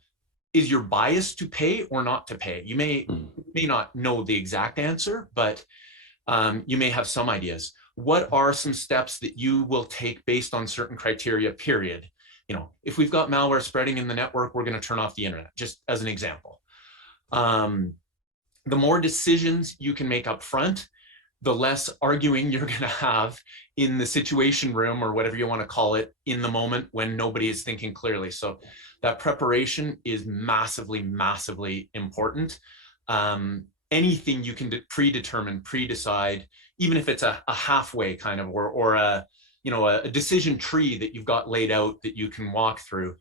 Is your bias to pay or not to pay? You may not know the exact answer, but you may have some ideas. What are some steps that you will take based on certain criteria, period? You know, if we've got malware spreading in the network, we're going to turn off the internet, just as an example. The more decisions you can make up front, the less arguing you're going to have in the situation room, or whatever you want to call it, in the moment when nobody is thinking clearly. So that preparation is massively, massively important. Anything you can predetermine, pre-decide, even if it's a halfway kind of, or a, you know, a decision tree that you've got laid out that you can walk through,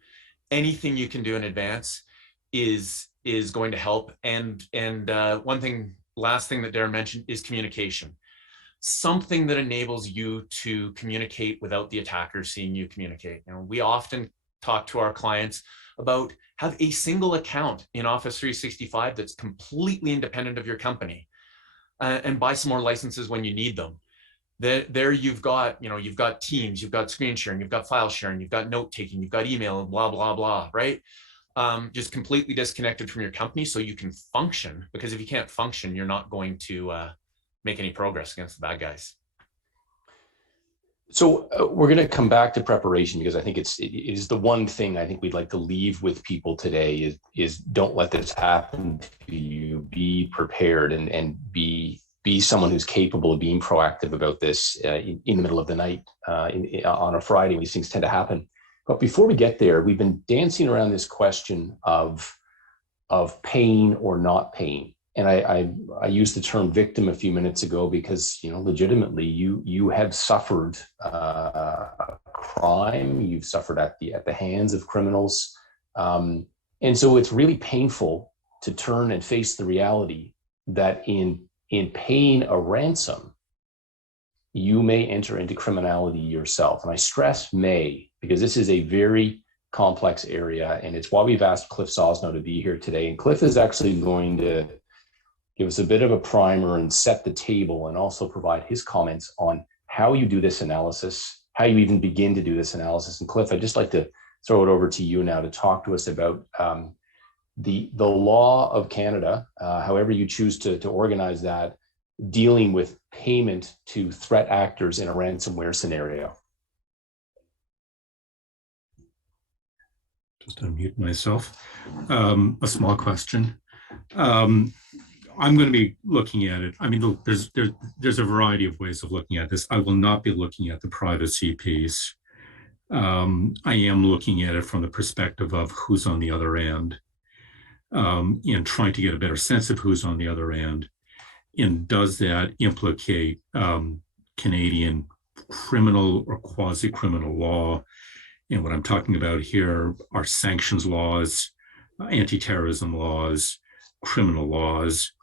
anything you can do in advance is going to help. And one thing, last thing that Darren mentioned, is communication. Something that enables you to communicate without the attacker seeing you communicate. You know, we often talk to our clients about have a single account in Office 365 that's completely independent of your company, and buy some more licenses when you need them. There you've got, you know, you've got Teams, you've got screen sharing, you've got file sharing, you've got note taking, you've got email, and blah, blah, blah, right? Just completely disconnected from your company so you can function, because if you can't function, you're not going to make any progress against the bad guys. So we're going to come back to preparation, because I think it is the one thing I think we'd like to leave with people today is don't let this happen to you. Be prepared and be someone who's capable of being proactive about this in the middle of the night on a Friday. These things tend to happen. But before we get there, we've been dancing around this question of paying or not paying. And I used the term victim a few minutes ago because, you know, legitimately you have suffered a crime, you've suffered at the hands of criminals. And so it's really painful to turn and face the reality that in paying a ransom, you may enter into criminality yourself. And I stress may, because this is a very complex area, and it's why we've asked Cliff Sosno to be here today. And Cliff is actually going to give us a bit of a primer and set the table, and also provide his comments on how you do this analysis, how you even begin to do this analysis. And Cliff, I'd just like to throw it over to you now to talk to us about the law of Canada, however you choose to organize that, dealing with payment to threat actors in a ransomware scenario. Just unmute myself. A small question. I'm going to be looking at it. I mean, look, there's a variety of ways of looking at this. I will not be looking at the privacy piece. I am looking at it from the perspective of who's on the other end, and trying to get a better sense of who's on the other end. And does that implicate Canadian criminal or quasi-criminal law? And what I'm talking about here are sanctions laws, anti-terrorism laws, criminal laws,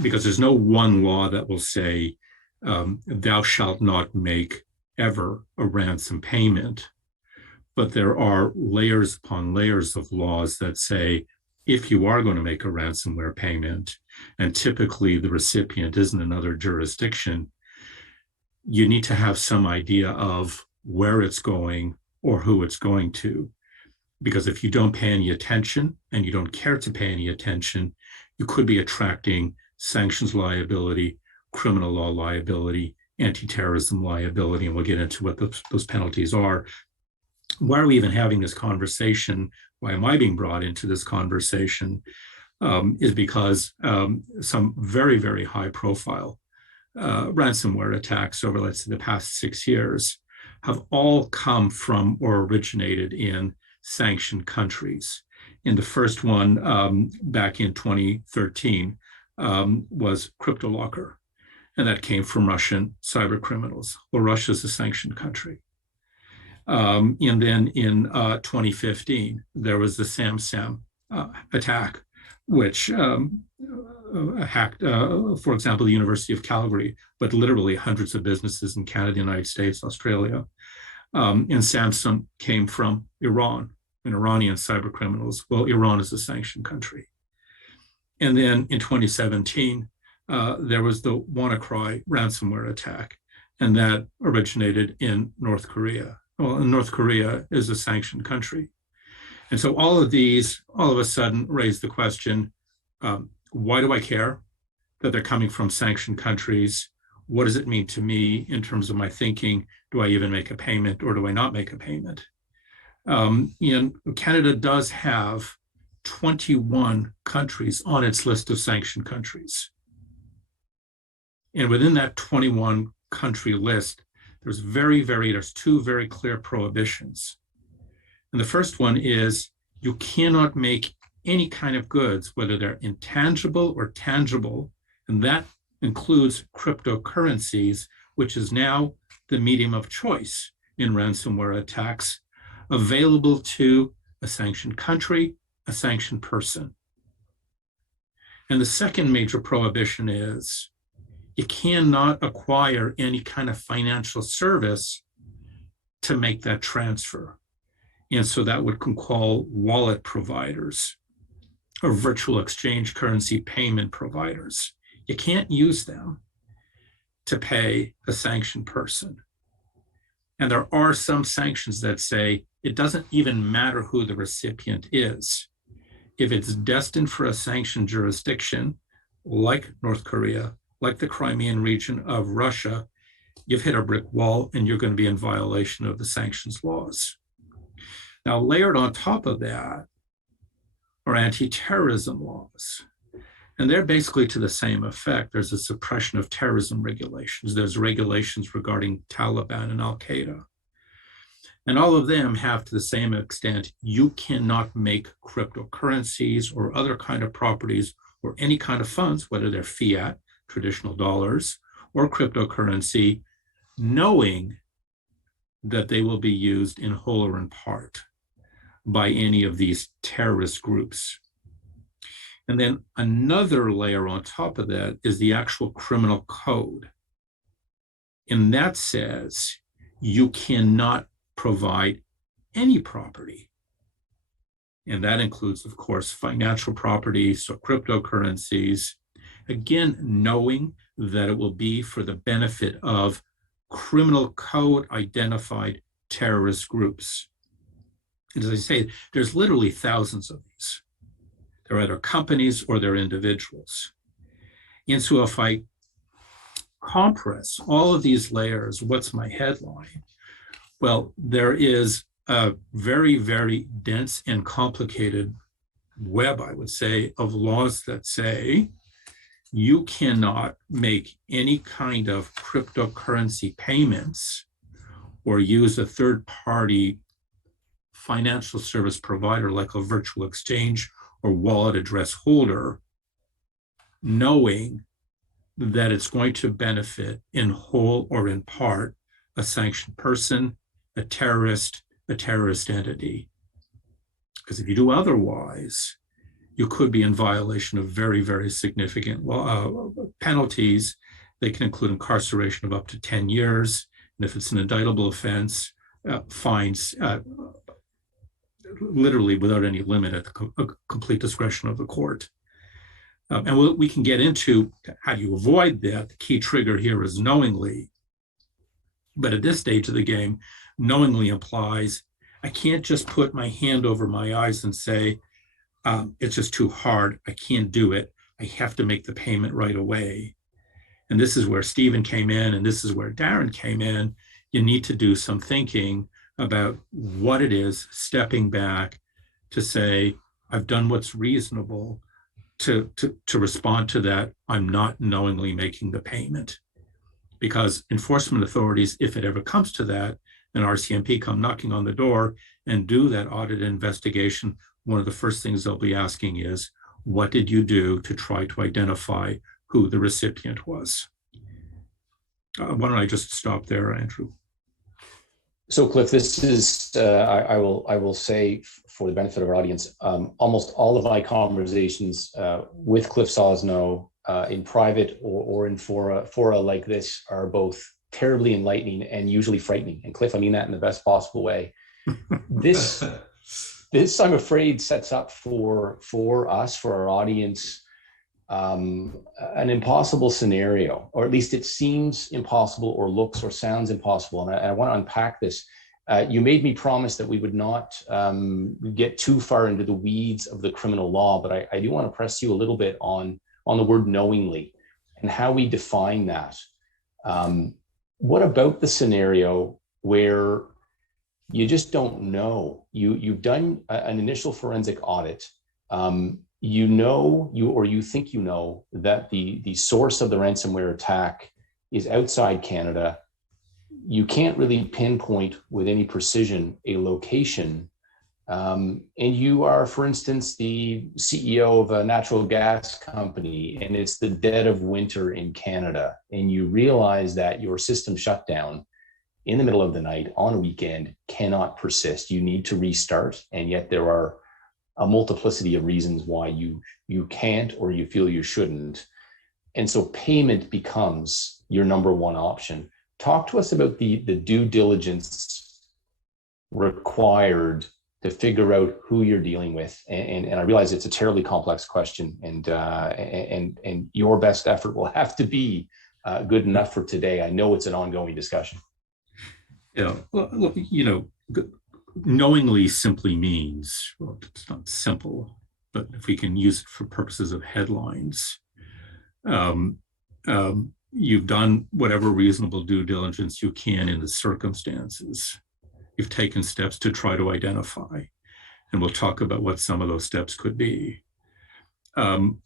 because there's no one law that will say, thou shalt not make ever a ransom payment. But there are layers upon layers of laws that say, if you are going to make a ransomware payment, and typically the recipient isn't another jurisdiction, you need to have some idea of where it's going or who it's going to. Because if you don't pay any attention and you don't care to pay any attention, you could be attracting sanctions liability, criminal law liability, anti-terrorism liability, and we'll get into what those penalties are. Why are we even having this conversation? Why am I being brought into this conversation? Is because some very, very high profile ransomware attacks over, let's say, the past 6 years have all come from or originated in sanctioned countries. And the first one back in 2013 was CryptoLocker, and that came from Russian cyber criminals. Well, Russia's a sanctioned country. And then in 2015, there was the SamSam attack, which hacked, for example, the University of Calgary, but literally hundreds of businesses in Canada, the United States, Australia. And SamSam came from Iran, and Iranian cyber criminals. Well, Iran is a sanctioned country. And then in 2017, there was the WannaCry ransomware attack, and that originated in North Korea. Well, North Korea is a sanctioned country. And so all of these, all of a sudden, raise the question, why do I care that they're coming from sanctioned countries? What does it mean to me in terms of my thinking? Do I even make a payment or do I not make a payment? Canada does have 21 countries on its list of sanctioned countries. And within that 21 country list, there's two very clear prohibitions. And the first one is you cannot make any kind of goods, whether they're intangible or tangible, and that includes cryptocurrencies, which is now the medium of choice in ransomware attacks, available to a sanctioned country, a sanctioned person. And the second major prohibition is you cannot acquire any kind of financial service to make that transfer. And so that would call wallet providers or virtual exchange currency payment providers. You can't use them to pay a sanctioned person. And there are some sanctions that say it doesn't even matter who the recipient is. If it's destined for a sanctioned jurisdiction, like North Korea, like the Crimean region of Russia, you've hit a brick wall and you're going to be in violation of the sanctions laws. Now, layered on top of that are anti-terrorism laws. And they're basically to the same effect. There's a suppression of terrorism regulations. There's regulations regarding Taliban and Al-Qaeda. And all of them have, to the same extent, you cannot make cryptocurrencies or other kind of properties or any kind of funds, whether they're fiat, traditional dollars, or cryptocurrency, knowing that they will be used in whole or in part by any of these terrorist groups. And then another layer on top of that is the actual criminal code. And that says you cannot provide any property. And that includes, of course, financial property, so cryptocurrencies, again, knowing that it will be for the benefit of criminal code identified terrorist groups. And as I say, there's literally thousands of these. They're either companies or they're individuals. And so if I compress all of these layers, what's my headline? Well, there is a very, very dense and complicated web, I would say, of laws that say you cannot make any kind of cryptocurrency payments or use a third-party financial service provider like a virtual exchange or wallet address holder, knowing that it's going to benefit in whole or in part a sanctioned person, a terrorist entity. Because if you do otherwise, you could be in violation of very, very significant penalties. They can include incarceration of up to 10 years. And if it's an indictable offense, fines literally without any limit at the complete discretion of the court. And we can get into how do you avoid that. The key trigger here is knowingly. But at this stage of the game, knowingly implies I can't just put my hand over my eyes and say, it's just too hard. I can't do it. I have to make the payment right away. And this is where Stephen came in, and this is where Darren came in. You need to do some thinking about what it is, stepping back to say, I've done what's reasonable to respond to that. I'm not knowingly making the payment. Because enforcement authorities, if it ever comes to that, and RCMP come knocking on the door and do that audit investigation, one of the first things they'll be asking is, what did you do to try to identify who the recipient was? Why don't I just stop there, Andrew? So, Cliff, this is, I will say for the benefit of our audience, almost all of my conversations with Cliff Sosno in private or in fora like this are both terribly enlightening and usually frightening. And Cliff, I mean that in the best possible way. This, I'm afraid, sets up for us, for our audience, an impossible scenario, or at least it seems impossible or looks or sounds impossible. And I want to unpack this. You made me promise that we would not get too far into the weeds of the criminal law, but I do want to press you a little bit on the word knowingly and how we define that. What about the scenario where you just don't know? You've done an initial forensic audit. You think you know that the source of the ransomware attack is outside Canada. You can't really pinpoint with any precision a location. And you are, for instance, the CEO of a natural gas company, and it's the dead of winter in Canada, and you realize that your system shutdown in the middle of the night on a weekend cannot persist. You need to restart, and yet there are a multiplicity of reasons why you can't or you feel you shouldn't. And so payment becomes your number one option. Talk to us about the due diligence required to figure out who you're dealing with. And I realize it's a terribly complex question, and your best effort will have to be good enough for today. I know it's an ongoing discussion. Yeah, well, look, knowingly simply means, well, it's not simple, but if we can use it for purposes of headlines, you've done whatever reasonable due diligence you can in the circumstances. You've taken steps to try to identify, and we'll talk about what some of those steps could be.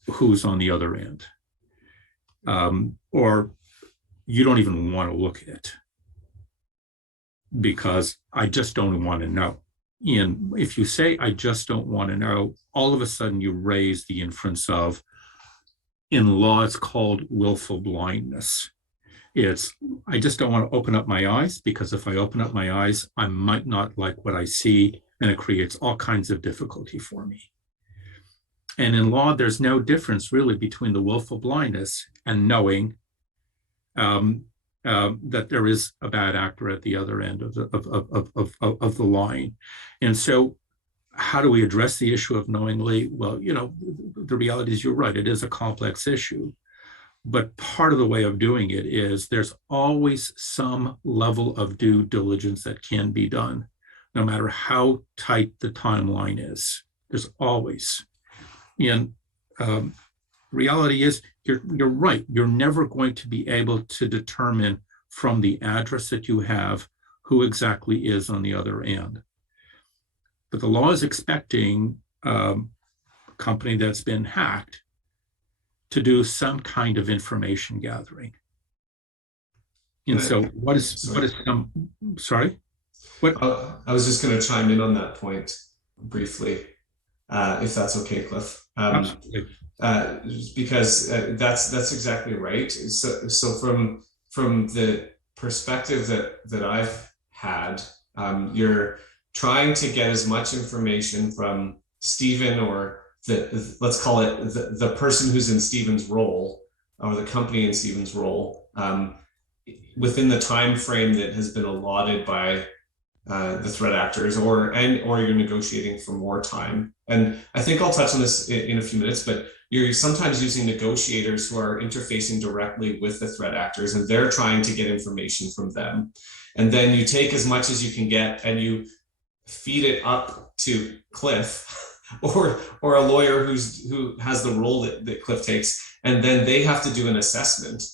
Who's on the other end? Or you don't even want to look at it because I just don't want to know. And if you say, I just don't want to know, all of a sudden you raise the inference of, in law, it's called willful blindness. It's, I just don't want to open up my eyes, because if I open up my eyes, I might not like what I see, and it creates all kinds of difficulty for me. And in law, there's no difference really between the willful blindness and knowing that there is a bad actor at the other end of the line. And so how do we address the issue of knowingly? Well, the reality is, you're right, it is a complex issue. But part of the way of doing it is there's always some level of due diligence that can be done, no matter how tight the timeline is. There's always. And reality is, you're right. You're never going to be able to determine from the address that you have who exactly is on the other end. But the law is expecting a company that's been hacked to do some kind of information gathering. And so what is sorry? What? I was just going to chime in on that point briefly, if that's okay, Cliff. Absolutely. Because that's exactly right. So from the perspective that I've had, you're trying to get as much information from Stephen, or let's call it the person who's in Stephen's role, or the company in Stephen's role, within the time frame that has been allotted by the threat actors, or you're negotiating for more time. And I think I'll touch on this in a few minutes, but you're sometimes using negotiators who are interfacing directly with the threat actors, and they're trying to get information from them. And then you take as much as you can get and you feed it up to Cliff or a lawyer who has the role that Cliff takes, and then they have to do an assessment,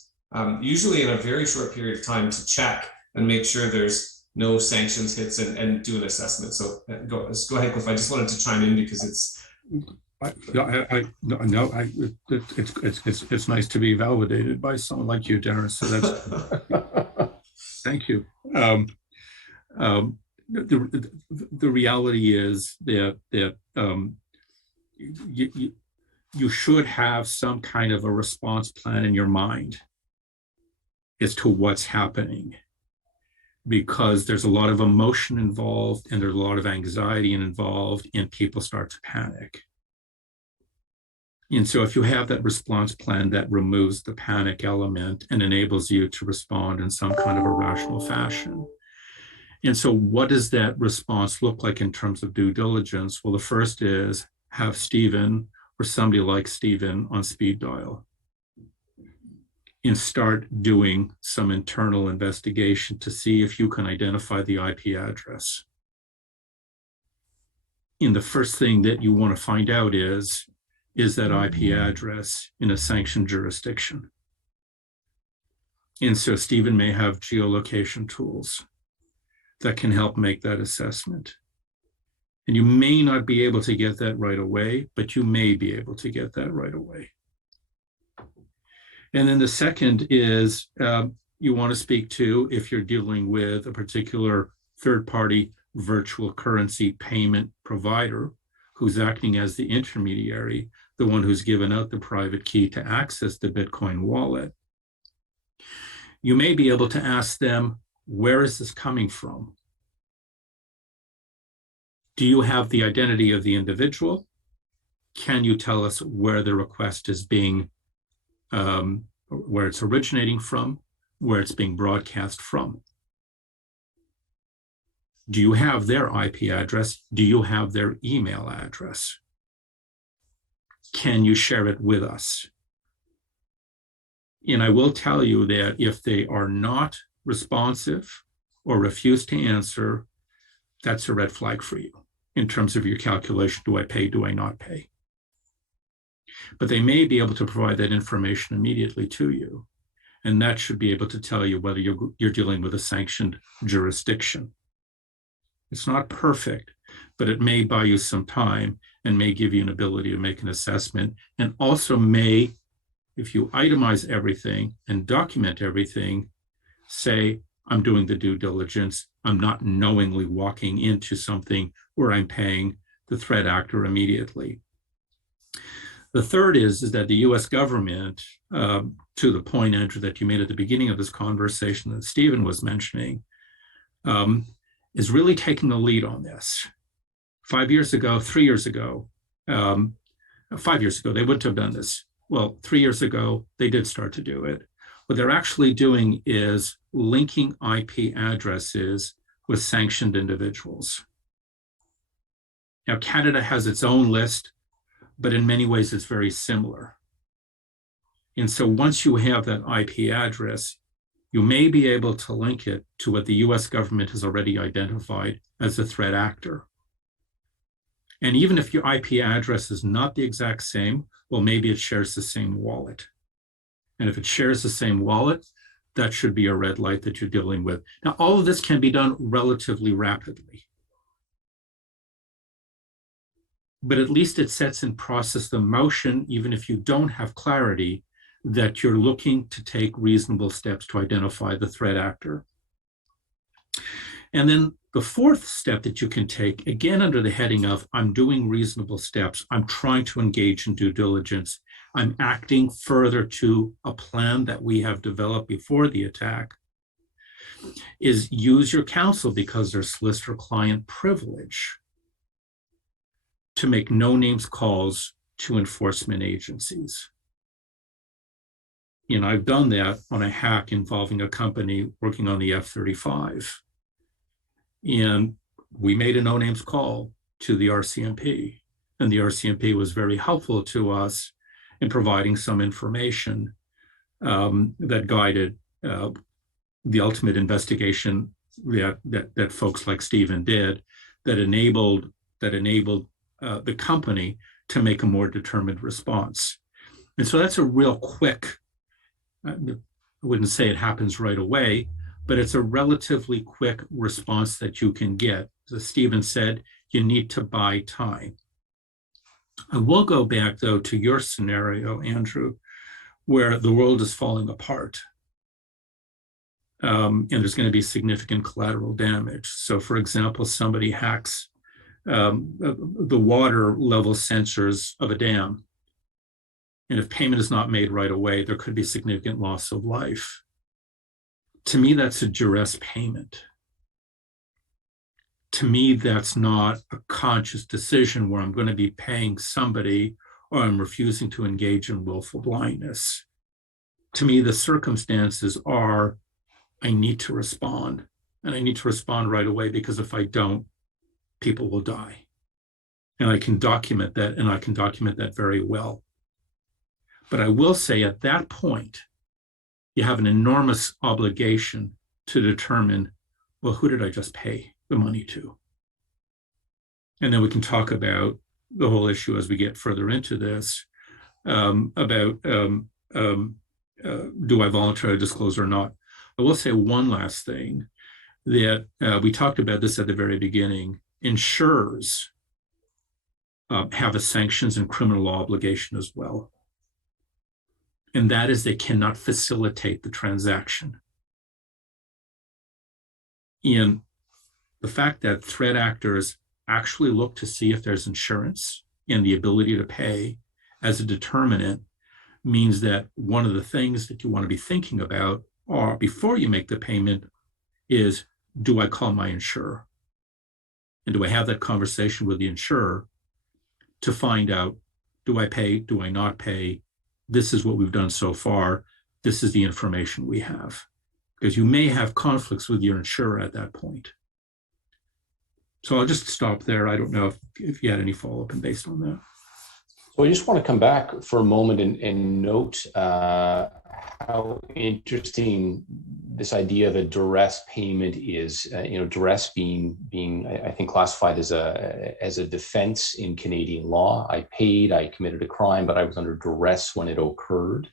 usually in a very short period of time, to check and make sure there's no sanctions hits, and do an assessment. So go ahead, Cliff. I just wanted to chime in because it's it's nice to be validated by someone like you, Darren. So that's thank you. The reality is that you should have some kind of a response plan in your mind as to what's happening, because there's a lot of emotion involved, and there's a lot of anxiety involved, and people start to panic. And so if you have that response plan that removes the panic element and enables you to respond in some kind of a rational fashion. And so what does that response look like in terms of due diligence? Well, the first is have Stephen or somebody like Stephen on speed dial and start doing some internal investigation to see if you can identify the IP address. And the first thing that you want to find out is that IP address in a sanctioned jurisdiction? And so Stephen may have geolocation tools that can help make that assessment. And you may not be able to get that right away, but you may be able to get that right away. And then the second is you want to speak to, if you're dealing with a particular third-party virtual currency payment provider who's acting as the intermediary, the one who's given out the private key to access the Bitcoin wallet. You may be able to ask them, where is this coming from? Do you have the identity of the individual? Can you tell us where the request is being, where it's originating from, where it's being broadcast from? Do you have their IP address? Do you have their email address? Can you share it with us? And I will tell you that if they are not responsive or refuse to answer, that's a red flag for you in terms of your calculation. Do I pay? Do I not pay? But they may be able to provide that information immediately to you. And that should be able to tell you whether you're dealing with a sanctioned jurisdiction. It's not perfect, but it may buy you some time and may give you an ability to make an assessment, and also may, if you itemize everything and document everything, say, I'm doing the due diligence. I'm not knowingly walking into something where I'm paying the threat actor immediately. The third is that the US government, to the point, Andrew, that you made at the beginning of this conversation that Stephen was mentioning, is really taking the lead on this. 5 years ago, 3 years ago, 5 years ago, they wouldn't have done this. Well, 3 years ago, they did start to do it. What they're actually doing is linking IP addresses with sanctioned individuals. Now, Canada has its own list, but in many ways, it's very similar. And so once you have that IP address, you may be able to link it to what the US government has already identified as a threat actor. And even if your IP address is not the exact same, well, maybe it shares the same wallet. And if it shares the same wallet, that should be a red light that you're dealing with. Now, all of this can be done relatively rapidly. But at least it sets in process the motion, even if you don't have clarity, that you're looking to take reasonable steps to identify the threat actor. And then the fourth step that you can take, again under the heading of I'm doing reasonable steps, I'm trying to engage in due diligence, I'm acting further to a plan that we have developed before the attack, is use your counsel, because there's solicitor-client privilege, to make no-names calls to enforcement agencies. And I've done that on a hack involving a company working on the F-35. And we made a no-names call to the RCMP. And the RCMP was very helpful to us in providing some information that guided the ultimate investigation that folks like Stephen did, that enabled the company to make a more determined response. And so that's a real quick, I wouldn't say it happens right away, but it's a relatively quick response that you can get. As Stephen said, you need to buy time. I will go back, though, to your scenario, Andrew, where the world is falling apart. And there's going to be significant collateral damage. So, for example, somebody hacks the water level sensors of a dam. And if payment is not made right away, there could be significant loss of life. To me, that's a duress payment. To me, that's not a conscious decision where I'm going to be paying somebody or I'm refusing to engage in willful blindness. To me, the circumstances are, I need to respond, and I need to respond right away, because if I don't, people will die. And I can document that, and I can document that very well. But I will say at that point, you have an enormous obligation to determine, well, who did I just pay the money to? And then we can talk about the whole issue as we get further into this about do I voluntarily disclose or not? I will say one last thing that we talked about this at the very beginning. Insurers have a sanctions and criminal obligation as well. And that is they cannot facilitate the transaction. And the fact that threat actors actually look to see if there's insurance and the ability to pay as a determinant means that one of the things that you want to be thinking about or before you make the payment is, do I call my insurer? And do I have that conversation with the insurer to find out, do I pay, do I not pay? This is what we've done so far. This is the information we have. Because you may have conflicts with your insurer at that point. So I'll just stop there. I don't know if you had any follow-up and based on that. So I just want to come back for a moment and note how interesting this idea of a duress payment is. Duress being I think classified as a defense in Canadian law. I paid, I committed a crime, but I was under duress when it occurred.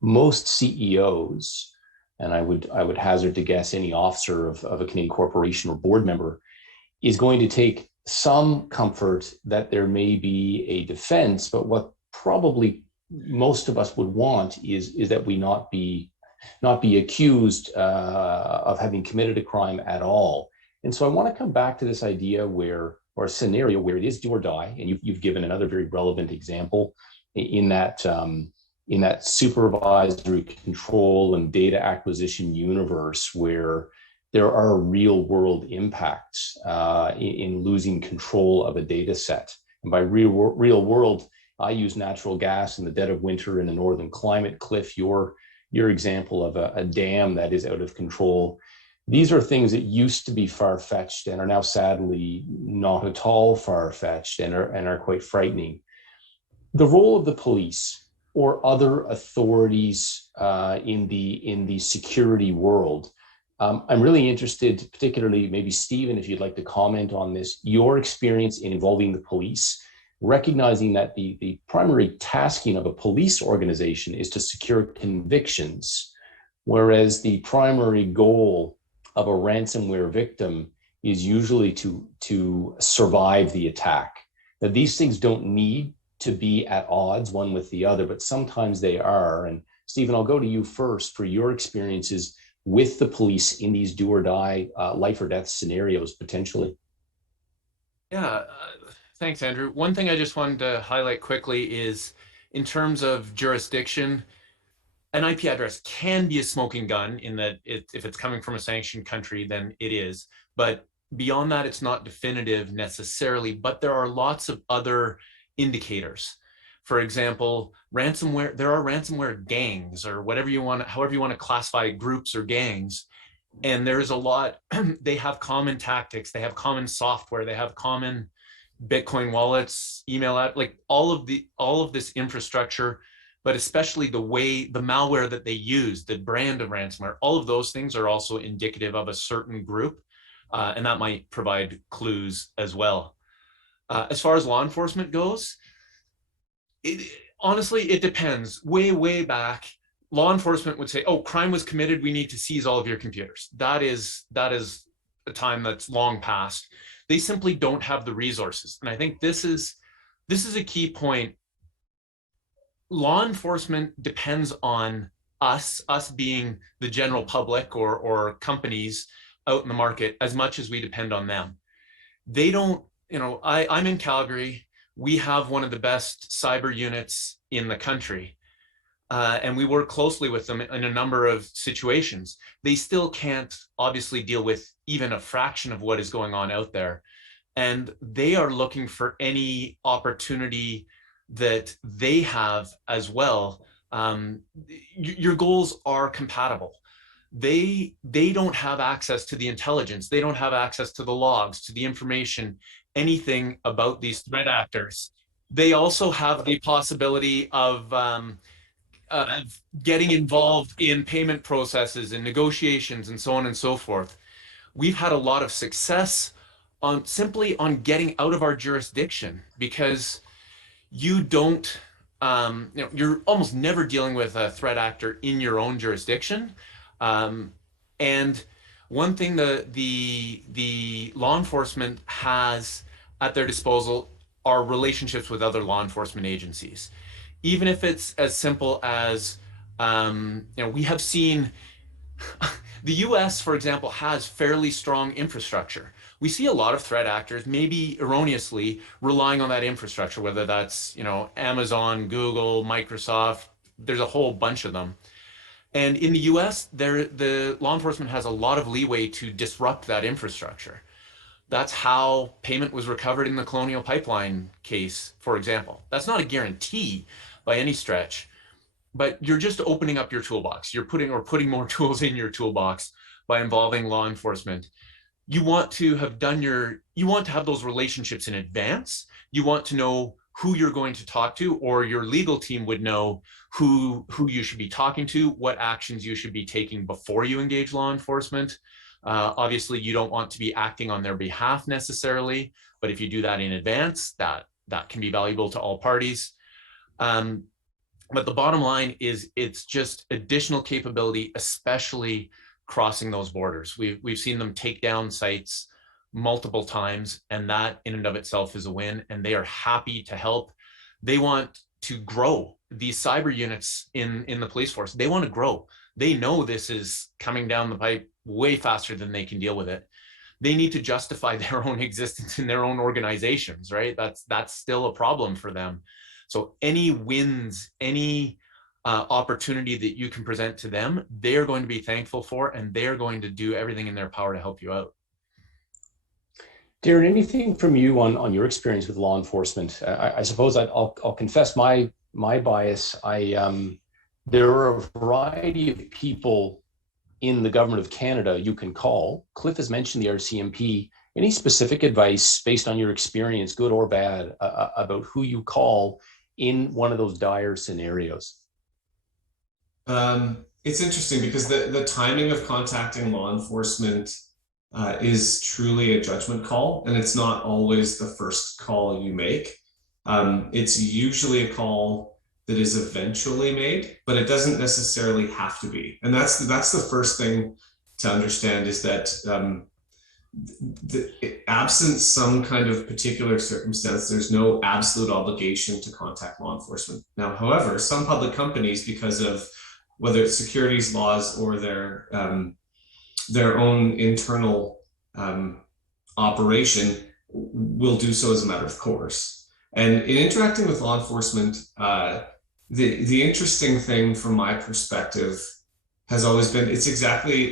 Most CEOs, and I would hazard to guess any officer of a Canadian corporation or board member, is going to take some comfort that there may be a defense, but what probably most of us would want is that we not be accused of having committed a crime at all. And so I want to come back to this idea or a scenario where it is do or die, and you've given another very relevant example in that supervisory control and data acquisition universe where there are real world impacts in losing control of a data set. And by real world, I use natural gas in the dead of winter in a northern climate. Cliff, your example of a dam that is out of control. These are things that used to be far-fetched and are now sadly not at all far-fetched and are quite frightening. The role of the police or other authorities in the security world. I'm really interested, particularly maybe Stephen, if you'd like to comment on this, your experience in involving the police, recognizing that the primary tasking of a police organization is to secure convictions, whereas the primary goal of a ransomware victim is usually to survive the attack. Now, these things don't need to be at odds one with the other, but sometimes they are. And Stephen, I'll go to you first for your experiences with the police in these do or die, life or death scenarios, potentially. Yeah, thanks, Andrew. One thing I just wanted to highlight quickly is in terms of jurisdiction, an IP address can be a smoking gun in that if it's coming from a sanctioned country, then it is. But beyond that, it's not definitive necessarily, but there are lots of other indicators. For example, ransomware, there are ransomware gangs or however you want to classify groups or gangs. And there's a lot, they have common tactics, they have common software, they have common Bitcoin wallets, email app, like all of this infrastructure, but especially the malware that they use, the brand of ransomware, all of those things are also indicative of a certain group. And that might provide clues as well. As far as law enforcement goes, honestly, it depends. Way back, law enforcement would say, oh, crime was committed, we need to seize all of your computers. That is a time that's long past. They simply don't have the resources. And I think this is a key point. Law enforcement depends on us being the general public or companies out in the market as much as we depend on them. They don't, I'm in Calgary. We have one of the best cyber units in the country. And we work closely with them in a number of situations. They still can't obviously deal with even a fraction of what is going on out there. And they are looking for any opportunity that they have as well. Your goals are compatible. they don't have access to the intelligence. They don't have access to the logs, to the information, anything about these threat actors. They also have the possibility of getting involved in payment processes and negotiations and so on and so forth. We've had a lot of success simply on getting out of our jurisdiction, because you don't, you're almost never dealing with a threat actor in your own jurisdiction. And one thing the law enforcement has at their disposal are relationships with other law enforcement agencies. Even if it's as simple as, we have seen the US, for example, has fairly strong infrastructure. We see a lot of threat actors, maybe erroneously, relying on that infrastructure, whether that's, Amazon, Google, Microsoft, there's a whole bunch of them. And in the US, the law enforcement has a lot of leeway to disrupt that infrastructure. That's how payment was recovered in the Colonial Pipeline case, for example. That's not a guarantee by any stretch, but you're just opening up your toolbox. You're putting more tools in your toolbox by involving law enforcement. You want to have those relationships in advance. You want to know who you're going to talk to, or your legal team would know who you should be talking to, what actions you should be taking before you engage law enforcement. Obviously, you don't want to be acting on their behalf necessarily, but if you do that in advance, that can be valuable to all parties. But the bottom line is it's just additional capability, especially crossing those borders. We've seen them take down sites multiple times, and that in and of itself is a win, and they are happy to help. They want to grow these cyber units in the police force. They want to grow. They know this is coming down the pipe way faster than they can deal with it. They need to justify their own existence in their own organizations, right? That's still a problem for them. So any wins, any opportunity that you can present to them, they're going to be thankful for, and they're going to do everything in their power to help you out. Darren, anything from you on your experience with law enforcement? I suppose I'll confess my bias. There are a variety of people in the government of Canada you can call. Cliff has mentioned the RCMP. Any specific advice based on your experience, good or bad, about who you call in one of those dire scenarios? It's interesting because the timing of contacting law enforcement is truly a judgment call, and it's not always the first call you make. It's usually a call that is eventually made, but it doesn't necessarily have to be. And that's the first thing to understand, is that absent some kind of particular circumstance, there's no absolute obligation to contact law enforcement. Now, however, some public companies, because of whether it's securities laws or their own internal operation, will do so as a matter of course. And in interacting with law enforcement, the interesting thing from my perspective has always been,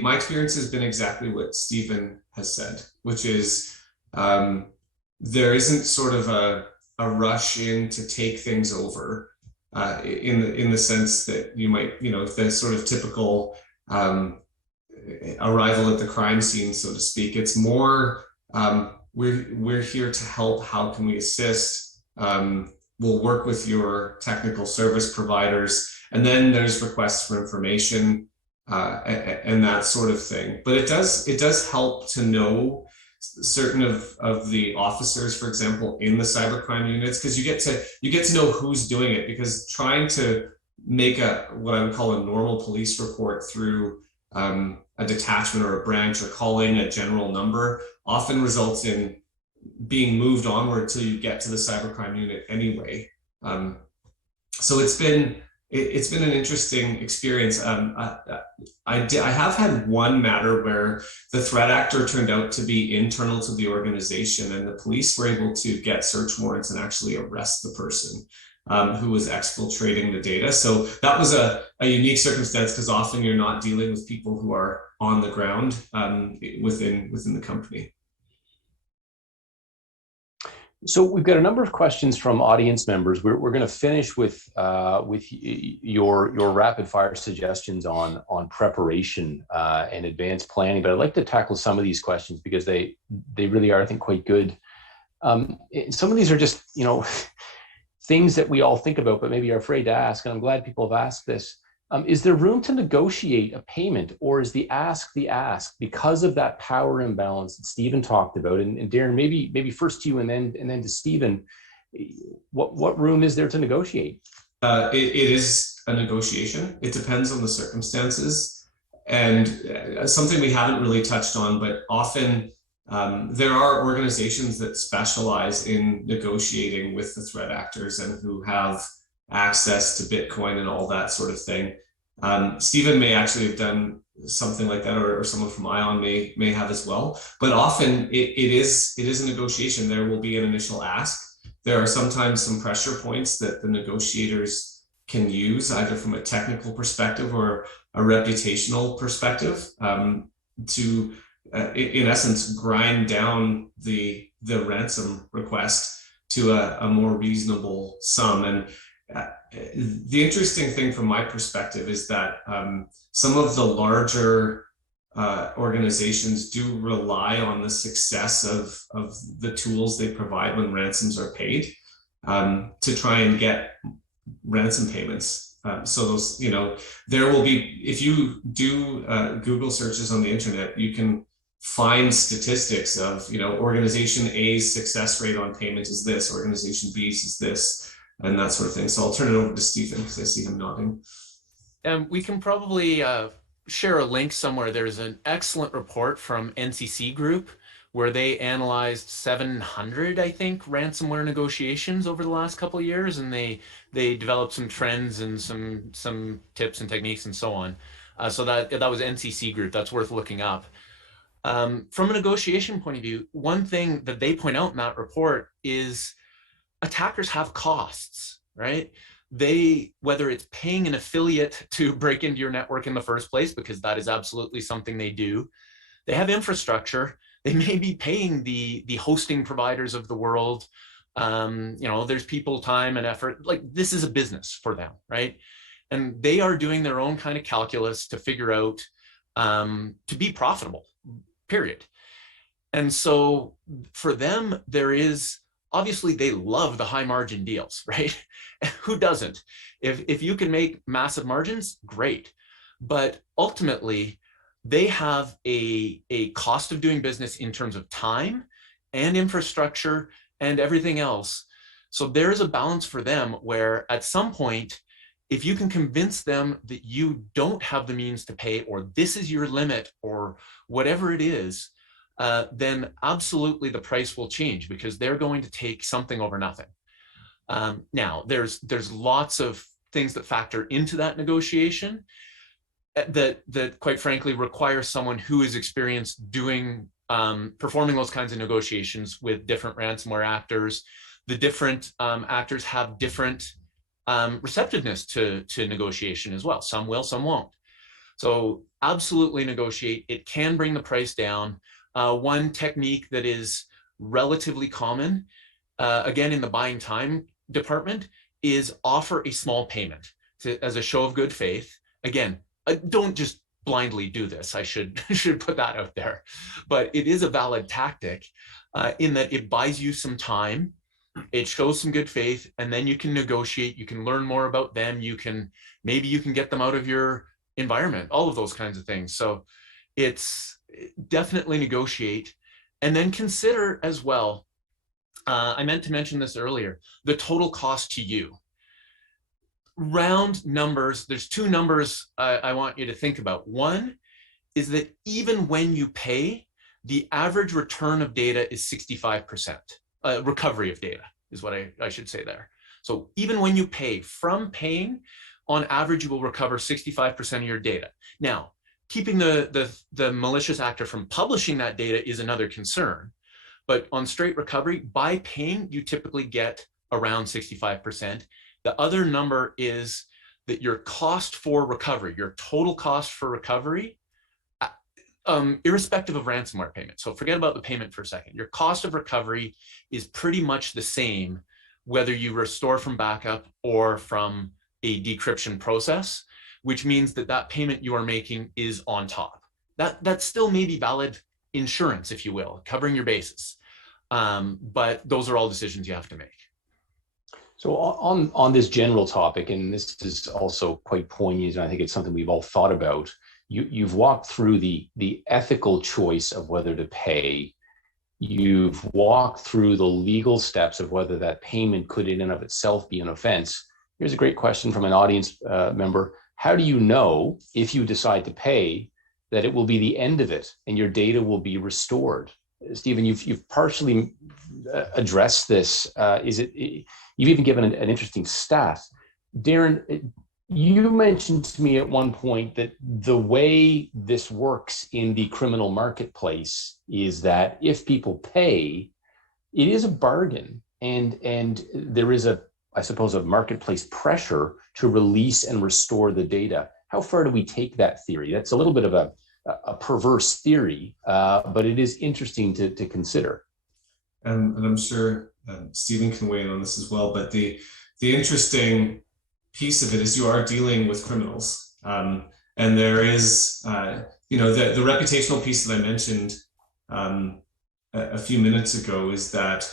my experience has been exactly what Stephen has said, which is there isn't sort of a rush in to take things over in the sense that you might, the sort of typical arrival at the crime scene, so to speak. It's more, we're here to help. How can we assist? We'll work with your technical service providers, and then there's requests for information and that sort of thing. But it does help to know certain of the officers, for example, in the cybercrime units, because you get to know who's doing it. Because trying to make what I would call a normal police report through a detachment or a branch, or calling a general number, often results in being moved onward till you get to the cybercrime unit anyway. So it's been an interesting experience. I have had one matter where the threat actor turned out to be internal to the organization, and the police were able to get search warrants and actually arrest the person who was exfiltrating the data. So that was a unique circumstance, because often you're not dealing with people who are on the ground within the company. So we've got a number of questions from audience members. We're going to finish with your rapid fire suggestions on preparation and advanced planning. But I'd like to tackle some of these questions because they really are, I think, quite good. Some of these are just things that we all think about, but maybe are afraid to ask. And I'm glad people have asked this. Is there room to negotiate a payment, or is the ask because of that power imbalance that Stephen talked about? And Darren, maybe first to you and then to Stephen, what room is there to negotiate? It is a negotiation. It depends on the circumstances, and something we haven't really touched on, but often there are organizations that specialize in negotiating with the threat actors and who have access to Bitcoin and all that sort of thing. Stephen may actually have done something like that, or someone from ION may have as well. But often it is a negotiation. There will be an initial ask. There are sometimes some pressure points that the negotiators can use, either from a technical perspective or a reputational perspective, to in essence grind down the ransom request to a more reasonable sum. And the interesting thing from my perspective is that some of the larger organizations do rely on the success of the tools they provide when ransoms are paid to try and get ransom payments. So those, there will be, if you do Google searches on the internet, you can find statistics of, organization A's success rate on payment is this, organization B's is this, and that sort of thing. So I'll turn it over to Stephen because I see him nodding. We can probably share a link somewhere. There's an excellent report from NCC Group where they analyzed 700, I think, ransomware negotiations over the last couple of years, and they developed some trends and some tips and techniques and so on. So that was NCC Group. That's worth looking up. From a negotiation point of view, one thing that they point out in that report is attackers have costs, right? Whether it's paying an affiliate to break into your network in the first place, because that is absolutely something they do. They have infrastructure. They may be paying the hosting providers of the world. There's people, time, and effort. Like, this is a business for them, right? And they are doing their own kind of calculus to figure out to be profitable, period. And so for them, there is, obviously, they love the high margin deals, right? Who doesn't? If you can make massive margins, great. But ultimately, they have a cost of doing business in terms of time and infrastructure and everything else. So there's a balance for them where at some point, if you can convince them that you don't have the means to pay, or this is your limit, or whatever it is, then absolutely the price will change because they're going to take something over nothing. Now, there's lots of things that factor into that negotiation that quite frankly require someone who is experienced doing performing those kinds of negotiations with different ransomware actors. The different actors have different receptiveness to negotiation as well. Some will, some won't. So absolutely negotiate. It can bring the price down. One technique that is relatively common, again, in the buying time department, is offer a small payment as a show of good faith. Again, don't just blindly do this. I should put that out there. But it is a valid tactic in that it buys you some time. It shows some good faith, and then you can negotiate. You can learn more about them. Maybe you can get them out of your environment, all of those kinds of things. So it's definitely negotiate, and then consider as well, I meant to mention this earlier, the total cost to you. Round numbers, there's two numbers I want you to think about. One is that even when you pay, the average return of data is 65%. Recovery of data is what I should say there. So even when you pay, from paying, on average, you will recover 65% of your data. Now, keeping the malicious actor from publishing that data is another concern. But on straight recovery, by paying, you typically get around 65%. The other number is that your cost for recovery, your total cost for recovery, irrespective of ransomware payment. So forget about the payment for a second. Your cost of recovery is pretty much the same, whether you restore from backup or from a decryption process, which means that that payment you are making is on top. That still may be valid insurance, if you will, covering your bases. But those are all decisions you have to make. So on this general topic, and this is also quite poignant, and I think it's something we've all thought about, you've walked through the ethical choice of whether to pay. You've walked through the legal steps of whether that payment could in and of itself be an offense. Here's a great question from an audience member. How do you know, if you decide to pay, that it will be the end of it and your data will be restored? Stephen, you've partially addressed this. You've even given an interesting stat. Darren, you mentioned to me at one point that the way this works in the criminal marketplace is that if people pay, it is a bargain, and there is I suppose, a marketplace pressure to release and restore the data. How far do we take that theory? That's a little bit of a perverse theory, but it is interesting to consider. And I'm sure Stephen can weigh in on this as well, but the interesting piece of it is you are dealing with criminals. And there is, the reputational piece that I mentioned a few minutes ago is that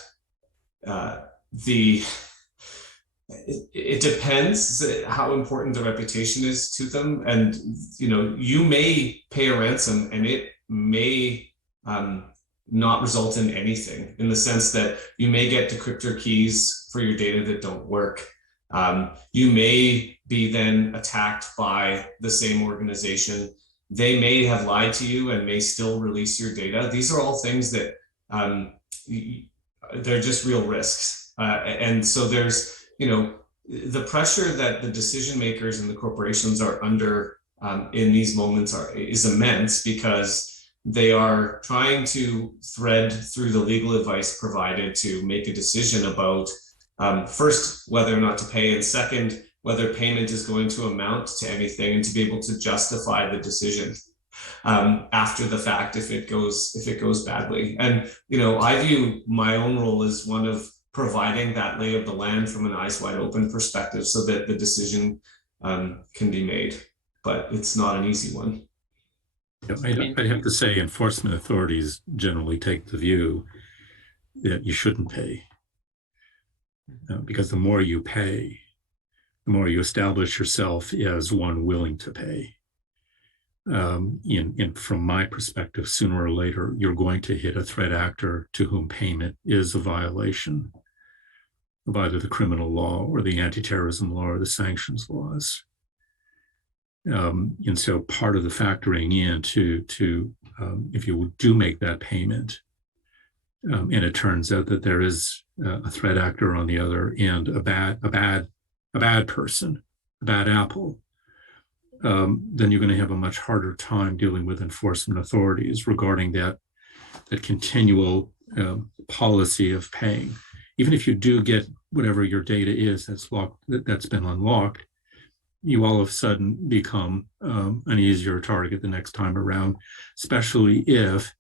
it depends how important the reputation is to them. And, you may pay a ransom and it may not result in anything, in the sense that you may get decryptor keys for your data that don't work. You may be then attacked by the same organization. They may have lied to you and may still release your data. These are all things that they're just real risks. And so there's, the pressure that the decision makers and the corporations are under in these moments is immense, because they are trying to thread through the legal advice provided to make a decision about first, whether or not to pay, and second, whether payment is going to amount to anything, and to be able to justify the decision after the fact if it goes badly. And I view my own role as one of providing that lay of the land from an eyes wide open perspective, so that the decision can be made. But it's not an easy one. I'd have to say enforcement authorities generally take the view that you shouldn't pay, because the more you pay, the more you establish yourself as one willing to pay. From my perspective, sooner or later, you're going to hit a threat actor to whom payment is a violation of either the criminal law or the anti-terrorism law or the sanctions laws. And so part of the factoring in to if you do make that payment, and it turns out that there is a threat actor on the other end, a bad person, a bad apple, then you're going to have a much harder time dealing with enforcement authorities regarding that continual policy of paying. Even if you do get whatever your data is that's been unlocked, you all of a sudden become an easier target the next time around, especially if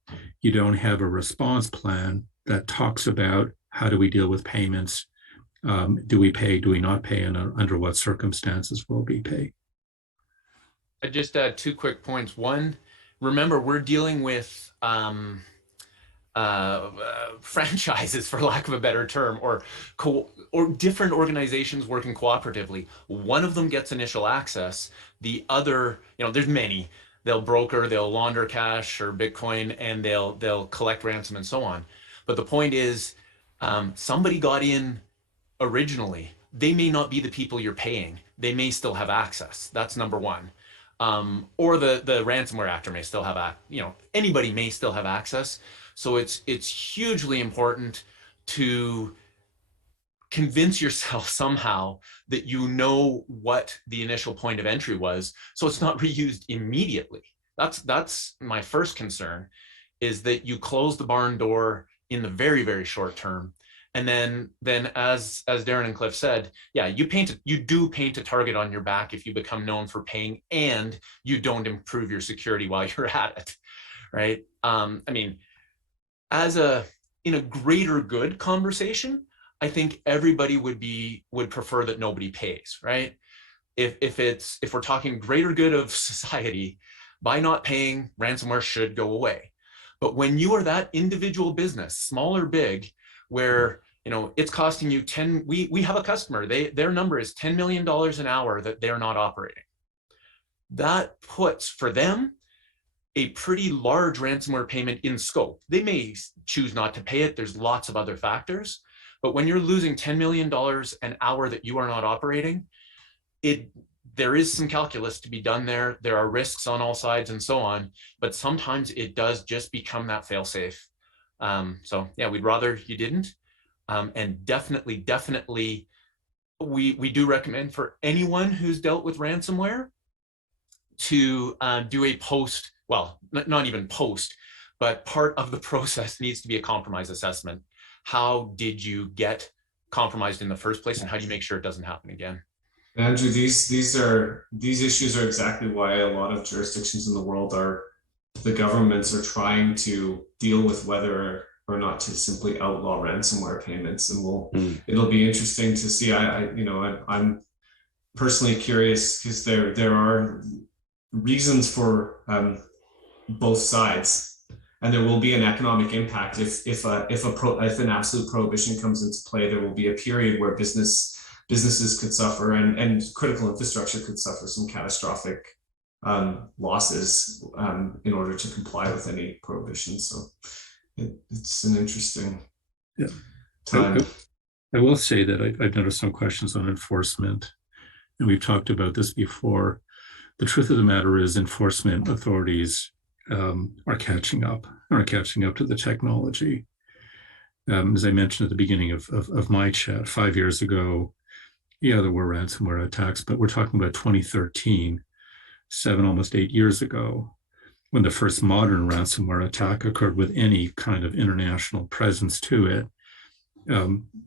you don't have a response plan that talks about how do we deal with payments, do we pay, do we not pay, and under what circumstances will we pay. I just add two quick points. One, remember, we're dealing with franchises, for lack of a better term, or different organizations working cooperatively. One of them gets initial access. The other, there's many. They'll broker, they'll launder cash or Bitcoin, and they'll collect ransom and so on. But the point is, somebody got in originally. They may not be the people you're paying. They may still have access. That's number one. Or the ransomware actor may still have, anybody may still have access. So it's hugely important to convince yourself somehow that you know what the initial point of entry was, so it's not reused immediately. That's my first concern, is that you close the barn door in the very, very short term. And then as Darren and Cliff said, yeah, you do paint a target on your back if you become known for paying and you don't improve your security while you're at it, right? I mean, in a greater good conversation, I think everybody would prefer that nobody pays, right? If we're talking greater good of society, by not paying, ransomware should go away. But when you are that individual business, small or big, where it's costing you we have a customer, their number is $10 million an hour that they're not operating. That puts for them a pretty large ransomware payment in scope. They may choose not to pay it. There's lots of other factors. But when you're losing $10 million an hour that you are not operating, there is some calculus to be done there. There are risks on all sides and so on, but sometimes it does just become that fail-safe. So yeah, we'd rather you didn't. And definitely, we do recommend for anyone who's dealt with ransomware to do a post, well, not even post, but part of the process needs to be a compromise assessment. How did you get compromised in the first place, and how do you make sure it doesn't happen again? Andrew, these issues are exactly why a lot of jurisdictions in the world the governments are trying to deal with whether or not to simply outlaw ransomware payments. And it'll be interesting to see. I'm personally curious because there are reasons for both sides, and there will be an economic impact if an absolute prohibition comes into play. There will be a period where businesses could suffer and critical infrastructure could suffer some catastrophic losses in order to comply with any prohibition. So it's an interesting time. I will say that I've noticed some questions on enforcement, and we've talked about this before. The truth of the matter is enforcement authorities are catching up to the technology. As I mentioned at the beginning of my chat, 5 years ago, yeah, there were ransomware attacks, but we're talking about 2013, almost 8 years ago, when the first modern ransomware attack occurred with any kind of international presence to it.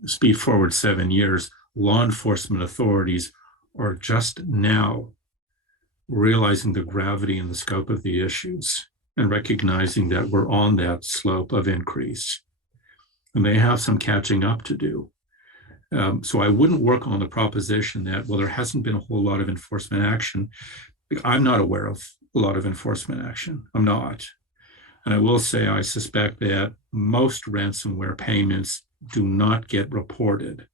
Speed forward 7 years, law enforcement authorities are just now realizing the gravity and the scope of the issues and recognizing that we're on that slope of increase. And they have some catching up to do. So I wouldn't work on the proposition that, well, there hasn't been a whole lot of enforcement action. I'm not aware of a lot of enforcement action. I'm not. And I will say I suspect that most ransomware payments do not get reported.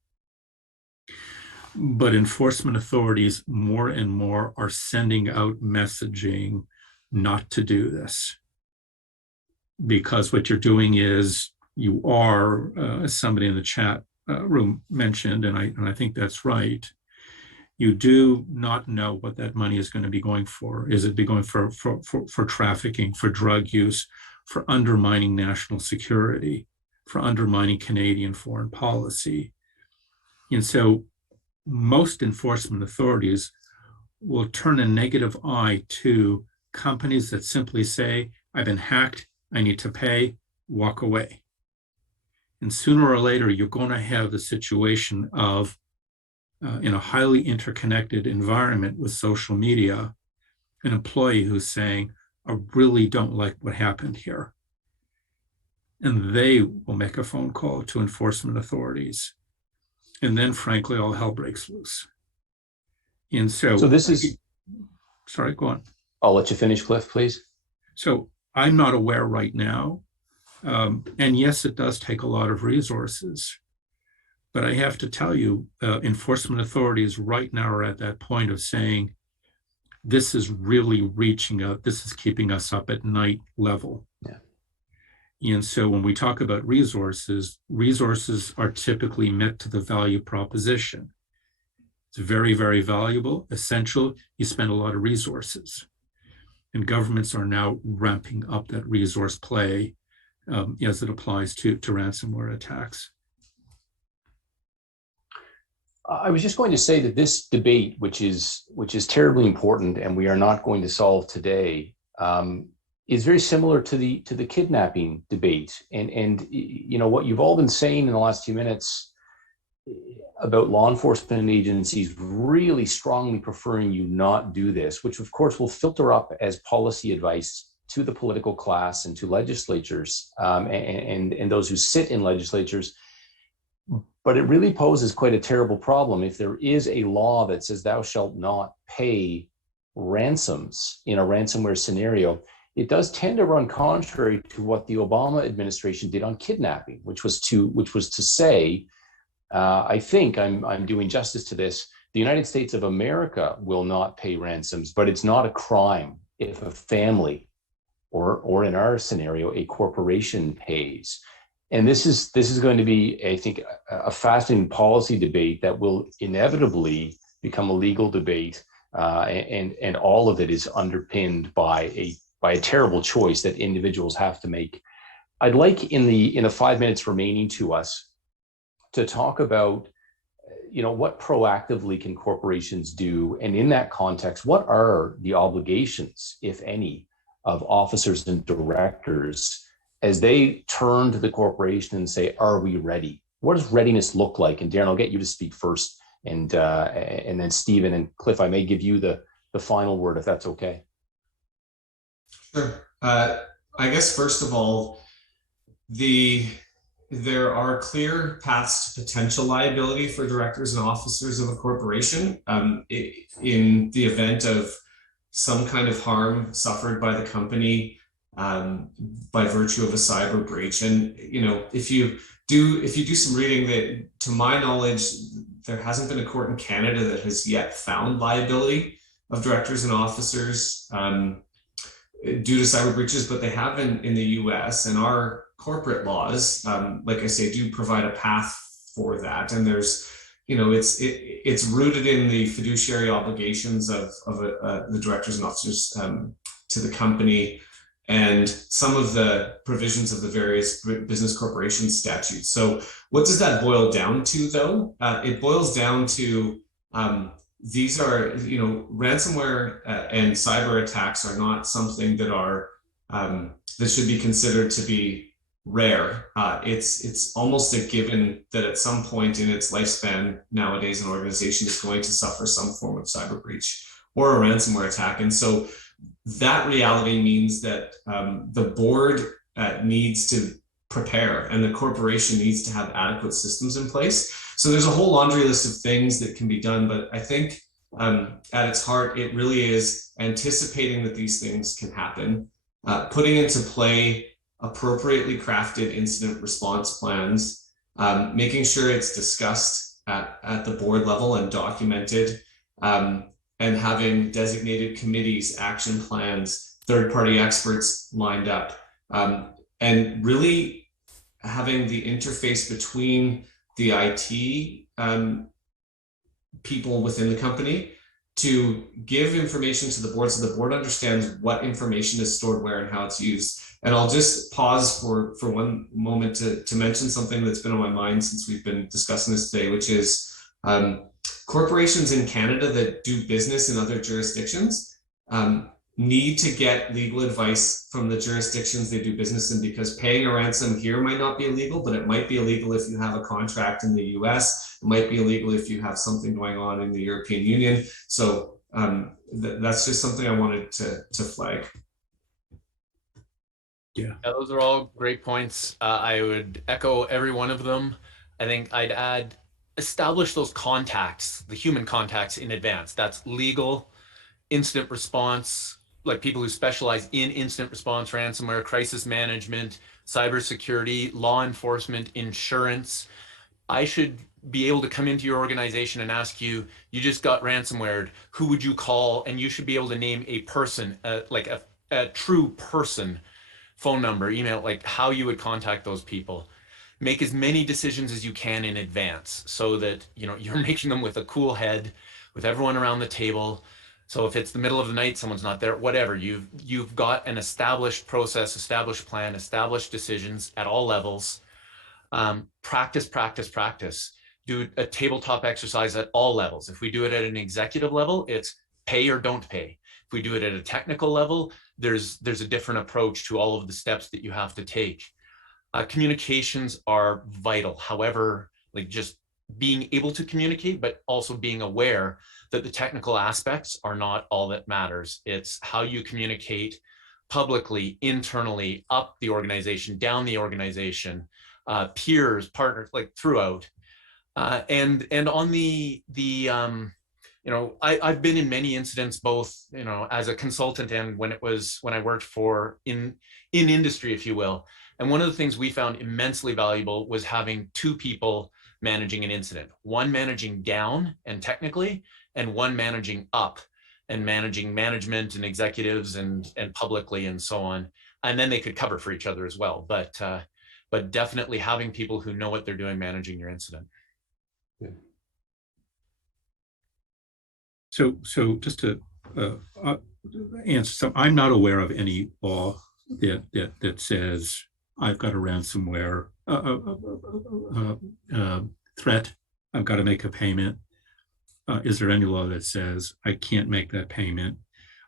But enforcement authorities more and more are sending out messaging not to do this. Because what you're doing is you are, as somebody in the chat room mentioned, and I think that's right, you do not know what that money is going to be going for. Is it be going for trafficking, for drug use, for undermining national security, for undermining Canadian foreign policy? And so most enforcement authorities will turn a negative eye to companies that simply say, I've been hacked, I need to pay, walk away. And sooner or later, you're going to have the situation of, in a highly interconnected environment with social media, an employee who's saying, I really don't like what happened here. And they will make a phone call to enforcement authorities. And then, frankly, all hell breaks loose. And so this is... Sorry, go on. I'll let you finish, Cliff, please. So I'm not aware right now. And yes, it does take a lot of resources. But I have to tell you, enforcement authorities right now are at that point of saying, this is really reaching out, this is keeping us up at night level. Yeah. And so when we talk about resources are typically met to the value proposition. It's very, very valuable, essential. You spend a lot of resources. And governments are now ramping up that resource play as it applies to ransomware attacks. I was just going to say that this debate, which is terribly important and we are not going to solve today, is very similar to the kidnapping debate. And you know what you've all been saying in the last few minutes about law enforcement agencies really strongly preferring you not do this, which of course will filter up as policy advice to the political class and to legislatures and those who sit in legislatures. But it really poses quite a terrible problem if there is a law that says thou shalt not pay ransoms in a ransomware scenario. It does tend to run contrary to what the Obama administration did on kidnapping, which was to say, I think I'm doing justice to this, the United States of America will not pay ransoms, but it's not a crime if a family or in our scenario, a corporation pays. And this is going to be, I think, a fascinating policy debate that will inevitably become a legal debate, and all of it is underpinned by a terrible choice that individuals have to make. I'd like in the 5 minutes remaining to us to talk about, what proactively can corporations do, and in that context, what are the obligations, if any, of officers and directors as they turn to the corporation and say, are we ready? What does readiness look like? And Darren, I'll get you to speak first, and then Stephen and Cliff, I may give you the final word if that's okay. Sure. I guess first of all, there are clear paths to potential liability for directors and officers of a corporation in the event of some kind of harm suffered by the company by virtue of a cyber breach. And if you do some reading, that to my knowledge, there hasn't been a court in Canada that has yet found liability of directors and officers due to cyber breaches, but they have in the US, and our corporate laws, like I say, do provide a path for that. And there's, it's rooted in the fiduciary obligations of the directors and officers to the company, and some of the provisions of the various business corporation statutes. So what does that boil down to, though? It boils down to these are, ransomware and cyber attacks are not something that are that should be considered to be rare. It's almost a given that at some point in its lifespan nowadays, an organization is going to suffer some form of cyber breach or a ransomware attack. And so that reality means that the board needs to prepare, and the corporation needs to have adequate systems in place. So there's a whole laundry list of things that can be done, but I think at its heart, it really is anticipating that these things can happen, putting into play appropriately crafted incident response plans, making sure it's discussed at the board level and documented, and having designated committees, action plans, third-party experts lined up, and really having the interface between the IT people within the company to give information to the board so the board understands what information is stored where and how it's used. And I'll just pause for one moment to mention something that's been on my mind since we've been discussing this today, which is corporations in Canada that do business in other jurisdictions need to get legal advice from the jurisdictions they do business in, because paying a ransom here might not be illegal, but it might be illegal if you have a contract in the US. It might be illegal if you have something going on in the European Union. So that's just something I wanted to flag. Yeah, those are all great points. I would echo every one of them. I think I'd add, establish those contacts, the human contacts in advance. That's legal, incident response, like people who specialize in incident response, ransomware, crisis management, cybersecurity, law enforcement, insurance. I should be able to come into your organization and ask you, you just got ransomware, who would you call? And you should be able to name a person, like a true person, phone number, email, like how you would contact those people. Make as many decisions as you can in advance so that you're making them with a cool head, with everyone around the table. So if it's the middle of the night, someone's not there, whatever, you've got an established process, established plan, established decisions at all levels. Practice, practice, practice. Do a tabletop exercise at all levels. If we do it at an executive level, it's pay or don't pay. If we do it at a technical level, there's a different approach to all of the steps that you have to take. Communications are vital. However, like just being able to communicate, but also being aware that the technical aspects are not all that matters. It's how you communicate publicly, internally, up the organization, down the organization, peers, partners, like throughout. And on I've been in many incidents, both, as a consultant and when I worked in industry, if you will. And one of the things we found immensely valuable was having two people managing an incident, one managing down and technically, and one managing up and managing management and executives and publicly and so on. And then they could cover for each other as well. But definitely having people who know what they're doing managing your incident. Good. So just to answer, so I'm not aware of any law that says I've got a ransomware threat, I've got to make a payment. Is there any law that says I can't make that payment?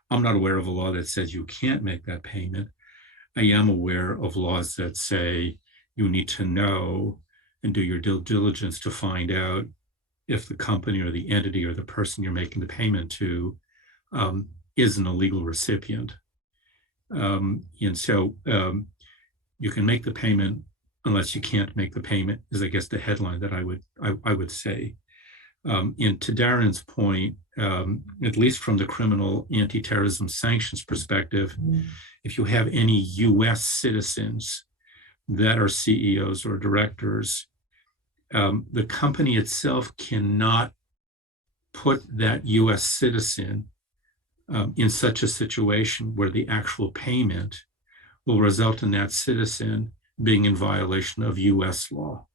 I'm not aware of a law that says you can't make that payment. I am aware of laws that say you need to know and do your due diligence to find out if the company or the entity or the person you're making the payment to is an illegal recipient. And so you can make the payment unless you can't make the payment, is I guess the headline that I would say. And to Darren's point, at least from the criminal anti-terrorism sanctions perspective, if you have any US citizens that are CEOs or directors, the company itself cannot put that US citizen in such a situation where the actual payment will result in that citizen being in violation of US law.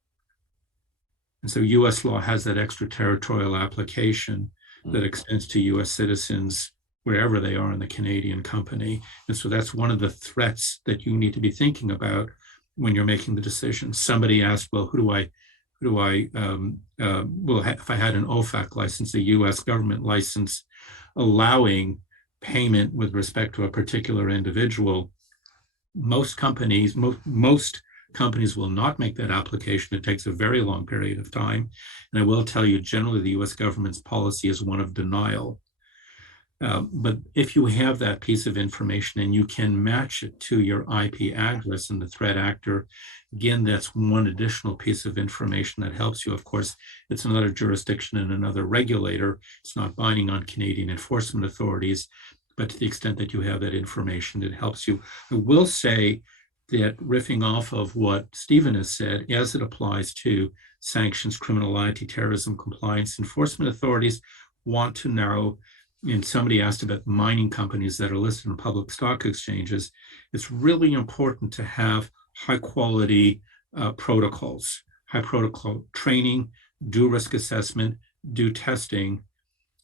And so US law has that extraterritorial application that extends to US citizens wherever they are in the Canadian company. And so that's one of the threats that you need to be thinking about when you're making the decision. Somebody asked, well, if I had an OFAC license, a US government license allowing payment with respect to a particular individual, most companies will not make that application. It takes a very long period of time. And I will tell you, generally, the US government's policy is one of denial. But if you have that piece of information and you can match it to your IP address and the threat actor, again, that's one additional piece of information that helps you. Of course, it's another jurisdiction and another regulator. It's not binding on Canadian enforcement authorities, but to the extent that you have that information, it helps you. I will say that, riffing off of what Stephen has said, as it applies to sanctions, criminal anti-terrorism compliance, enforcement authorities want to know, and somebody asked about mining companies that are listed in public stock exchanges, it's really important to have high quality protocols, high protocol training, do risk assessment, do testing,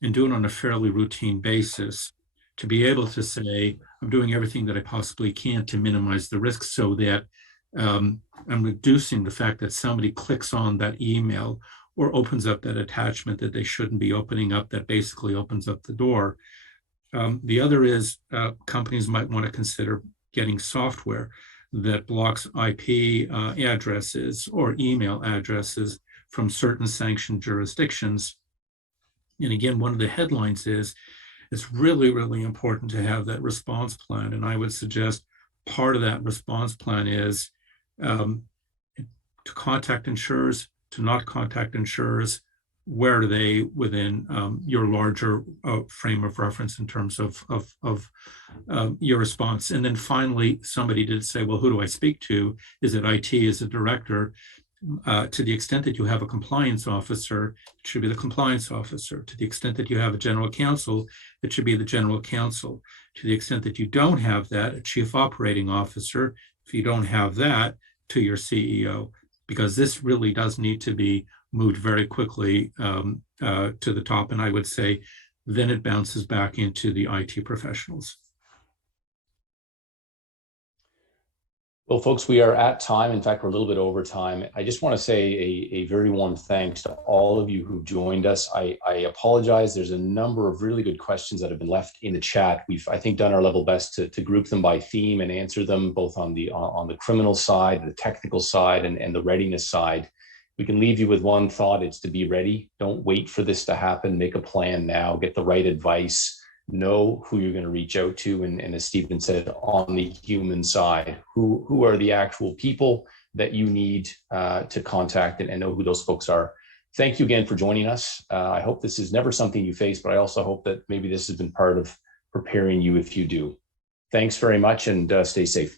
and do it on a fairly routine basis to be able to say, I'm doing everything that I possibly can to minimize the risk so that I'm reducing the fact that somebody clicks on that email or opens up that attachment that they shouldn't be opening up that basically opens up the door. The other is companies might want to consider getting software that blocks IP addresses or email addresses from certain sanctioned jurisdictions. And again, one of the headlines is, it's really, really important to have that response plan. And I would suggest part of that response plan is to contact insurers, to not contact insurers. Where are they within your larger frame of reference in terms of your response? And then finally, somebody did say, well, who do I speak to? Is it IT? Is it director? To the extent that you have a compliance officer, it should be the compliance officer. To the extent that you have a general counsel, it should be the general counsel. To the extent that you don't have that, a chief operating officer. If you don't have that, to your CEO, because this really does need to be moved very quickly to the top. And I would say then it bounces back into the IT professionals. Well, folks, we are at time. In fact, we're a little bit over time. I just want to say a very warm thanks to all of you who've joined us. I apologize. There's a number of really good questions that have been left in the chat. We've, I think, done our level best to group them by theme and answer them both on the criminal side, the technical side, and the readiness side. We can leave you with one thought. It's to be ready. Don't wait for this to happen. Make a plan now. Get the right advice. know who you're going to reach out to, and as Stephen said, on the human side, who are the actual people that you need to contact, and know who those folks are. Thank you again for joining us. I hope this is never something you face, but I also hope that maybe this has been part of preparing you if you do. Thanks very much, and stay safe.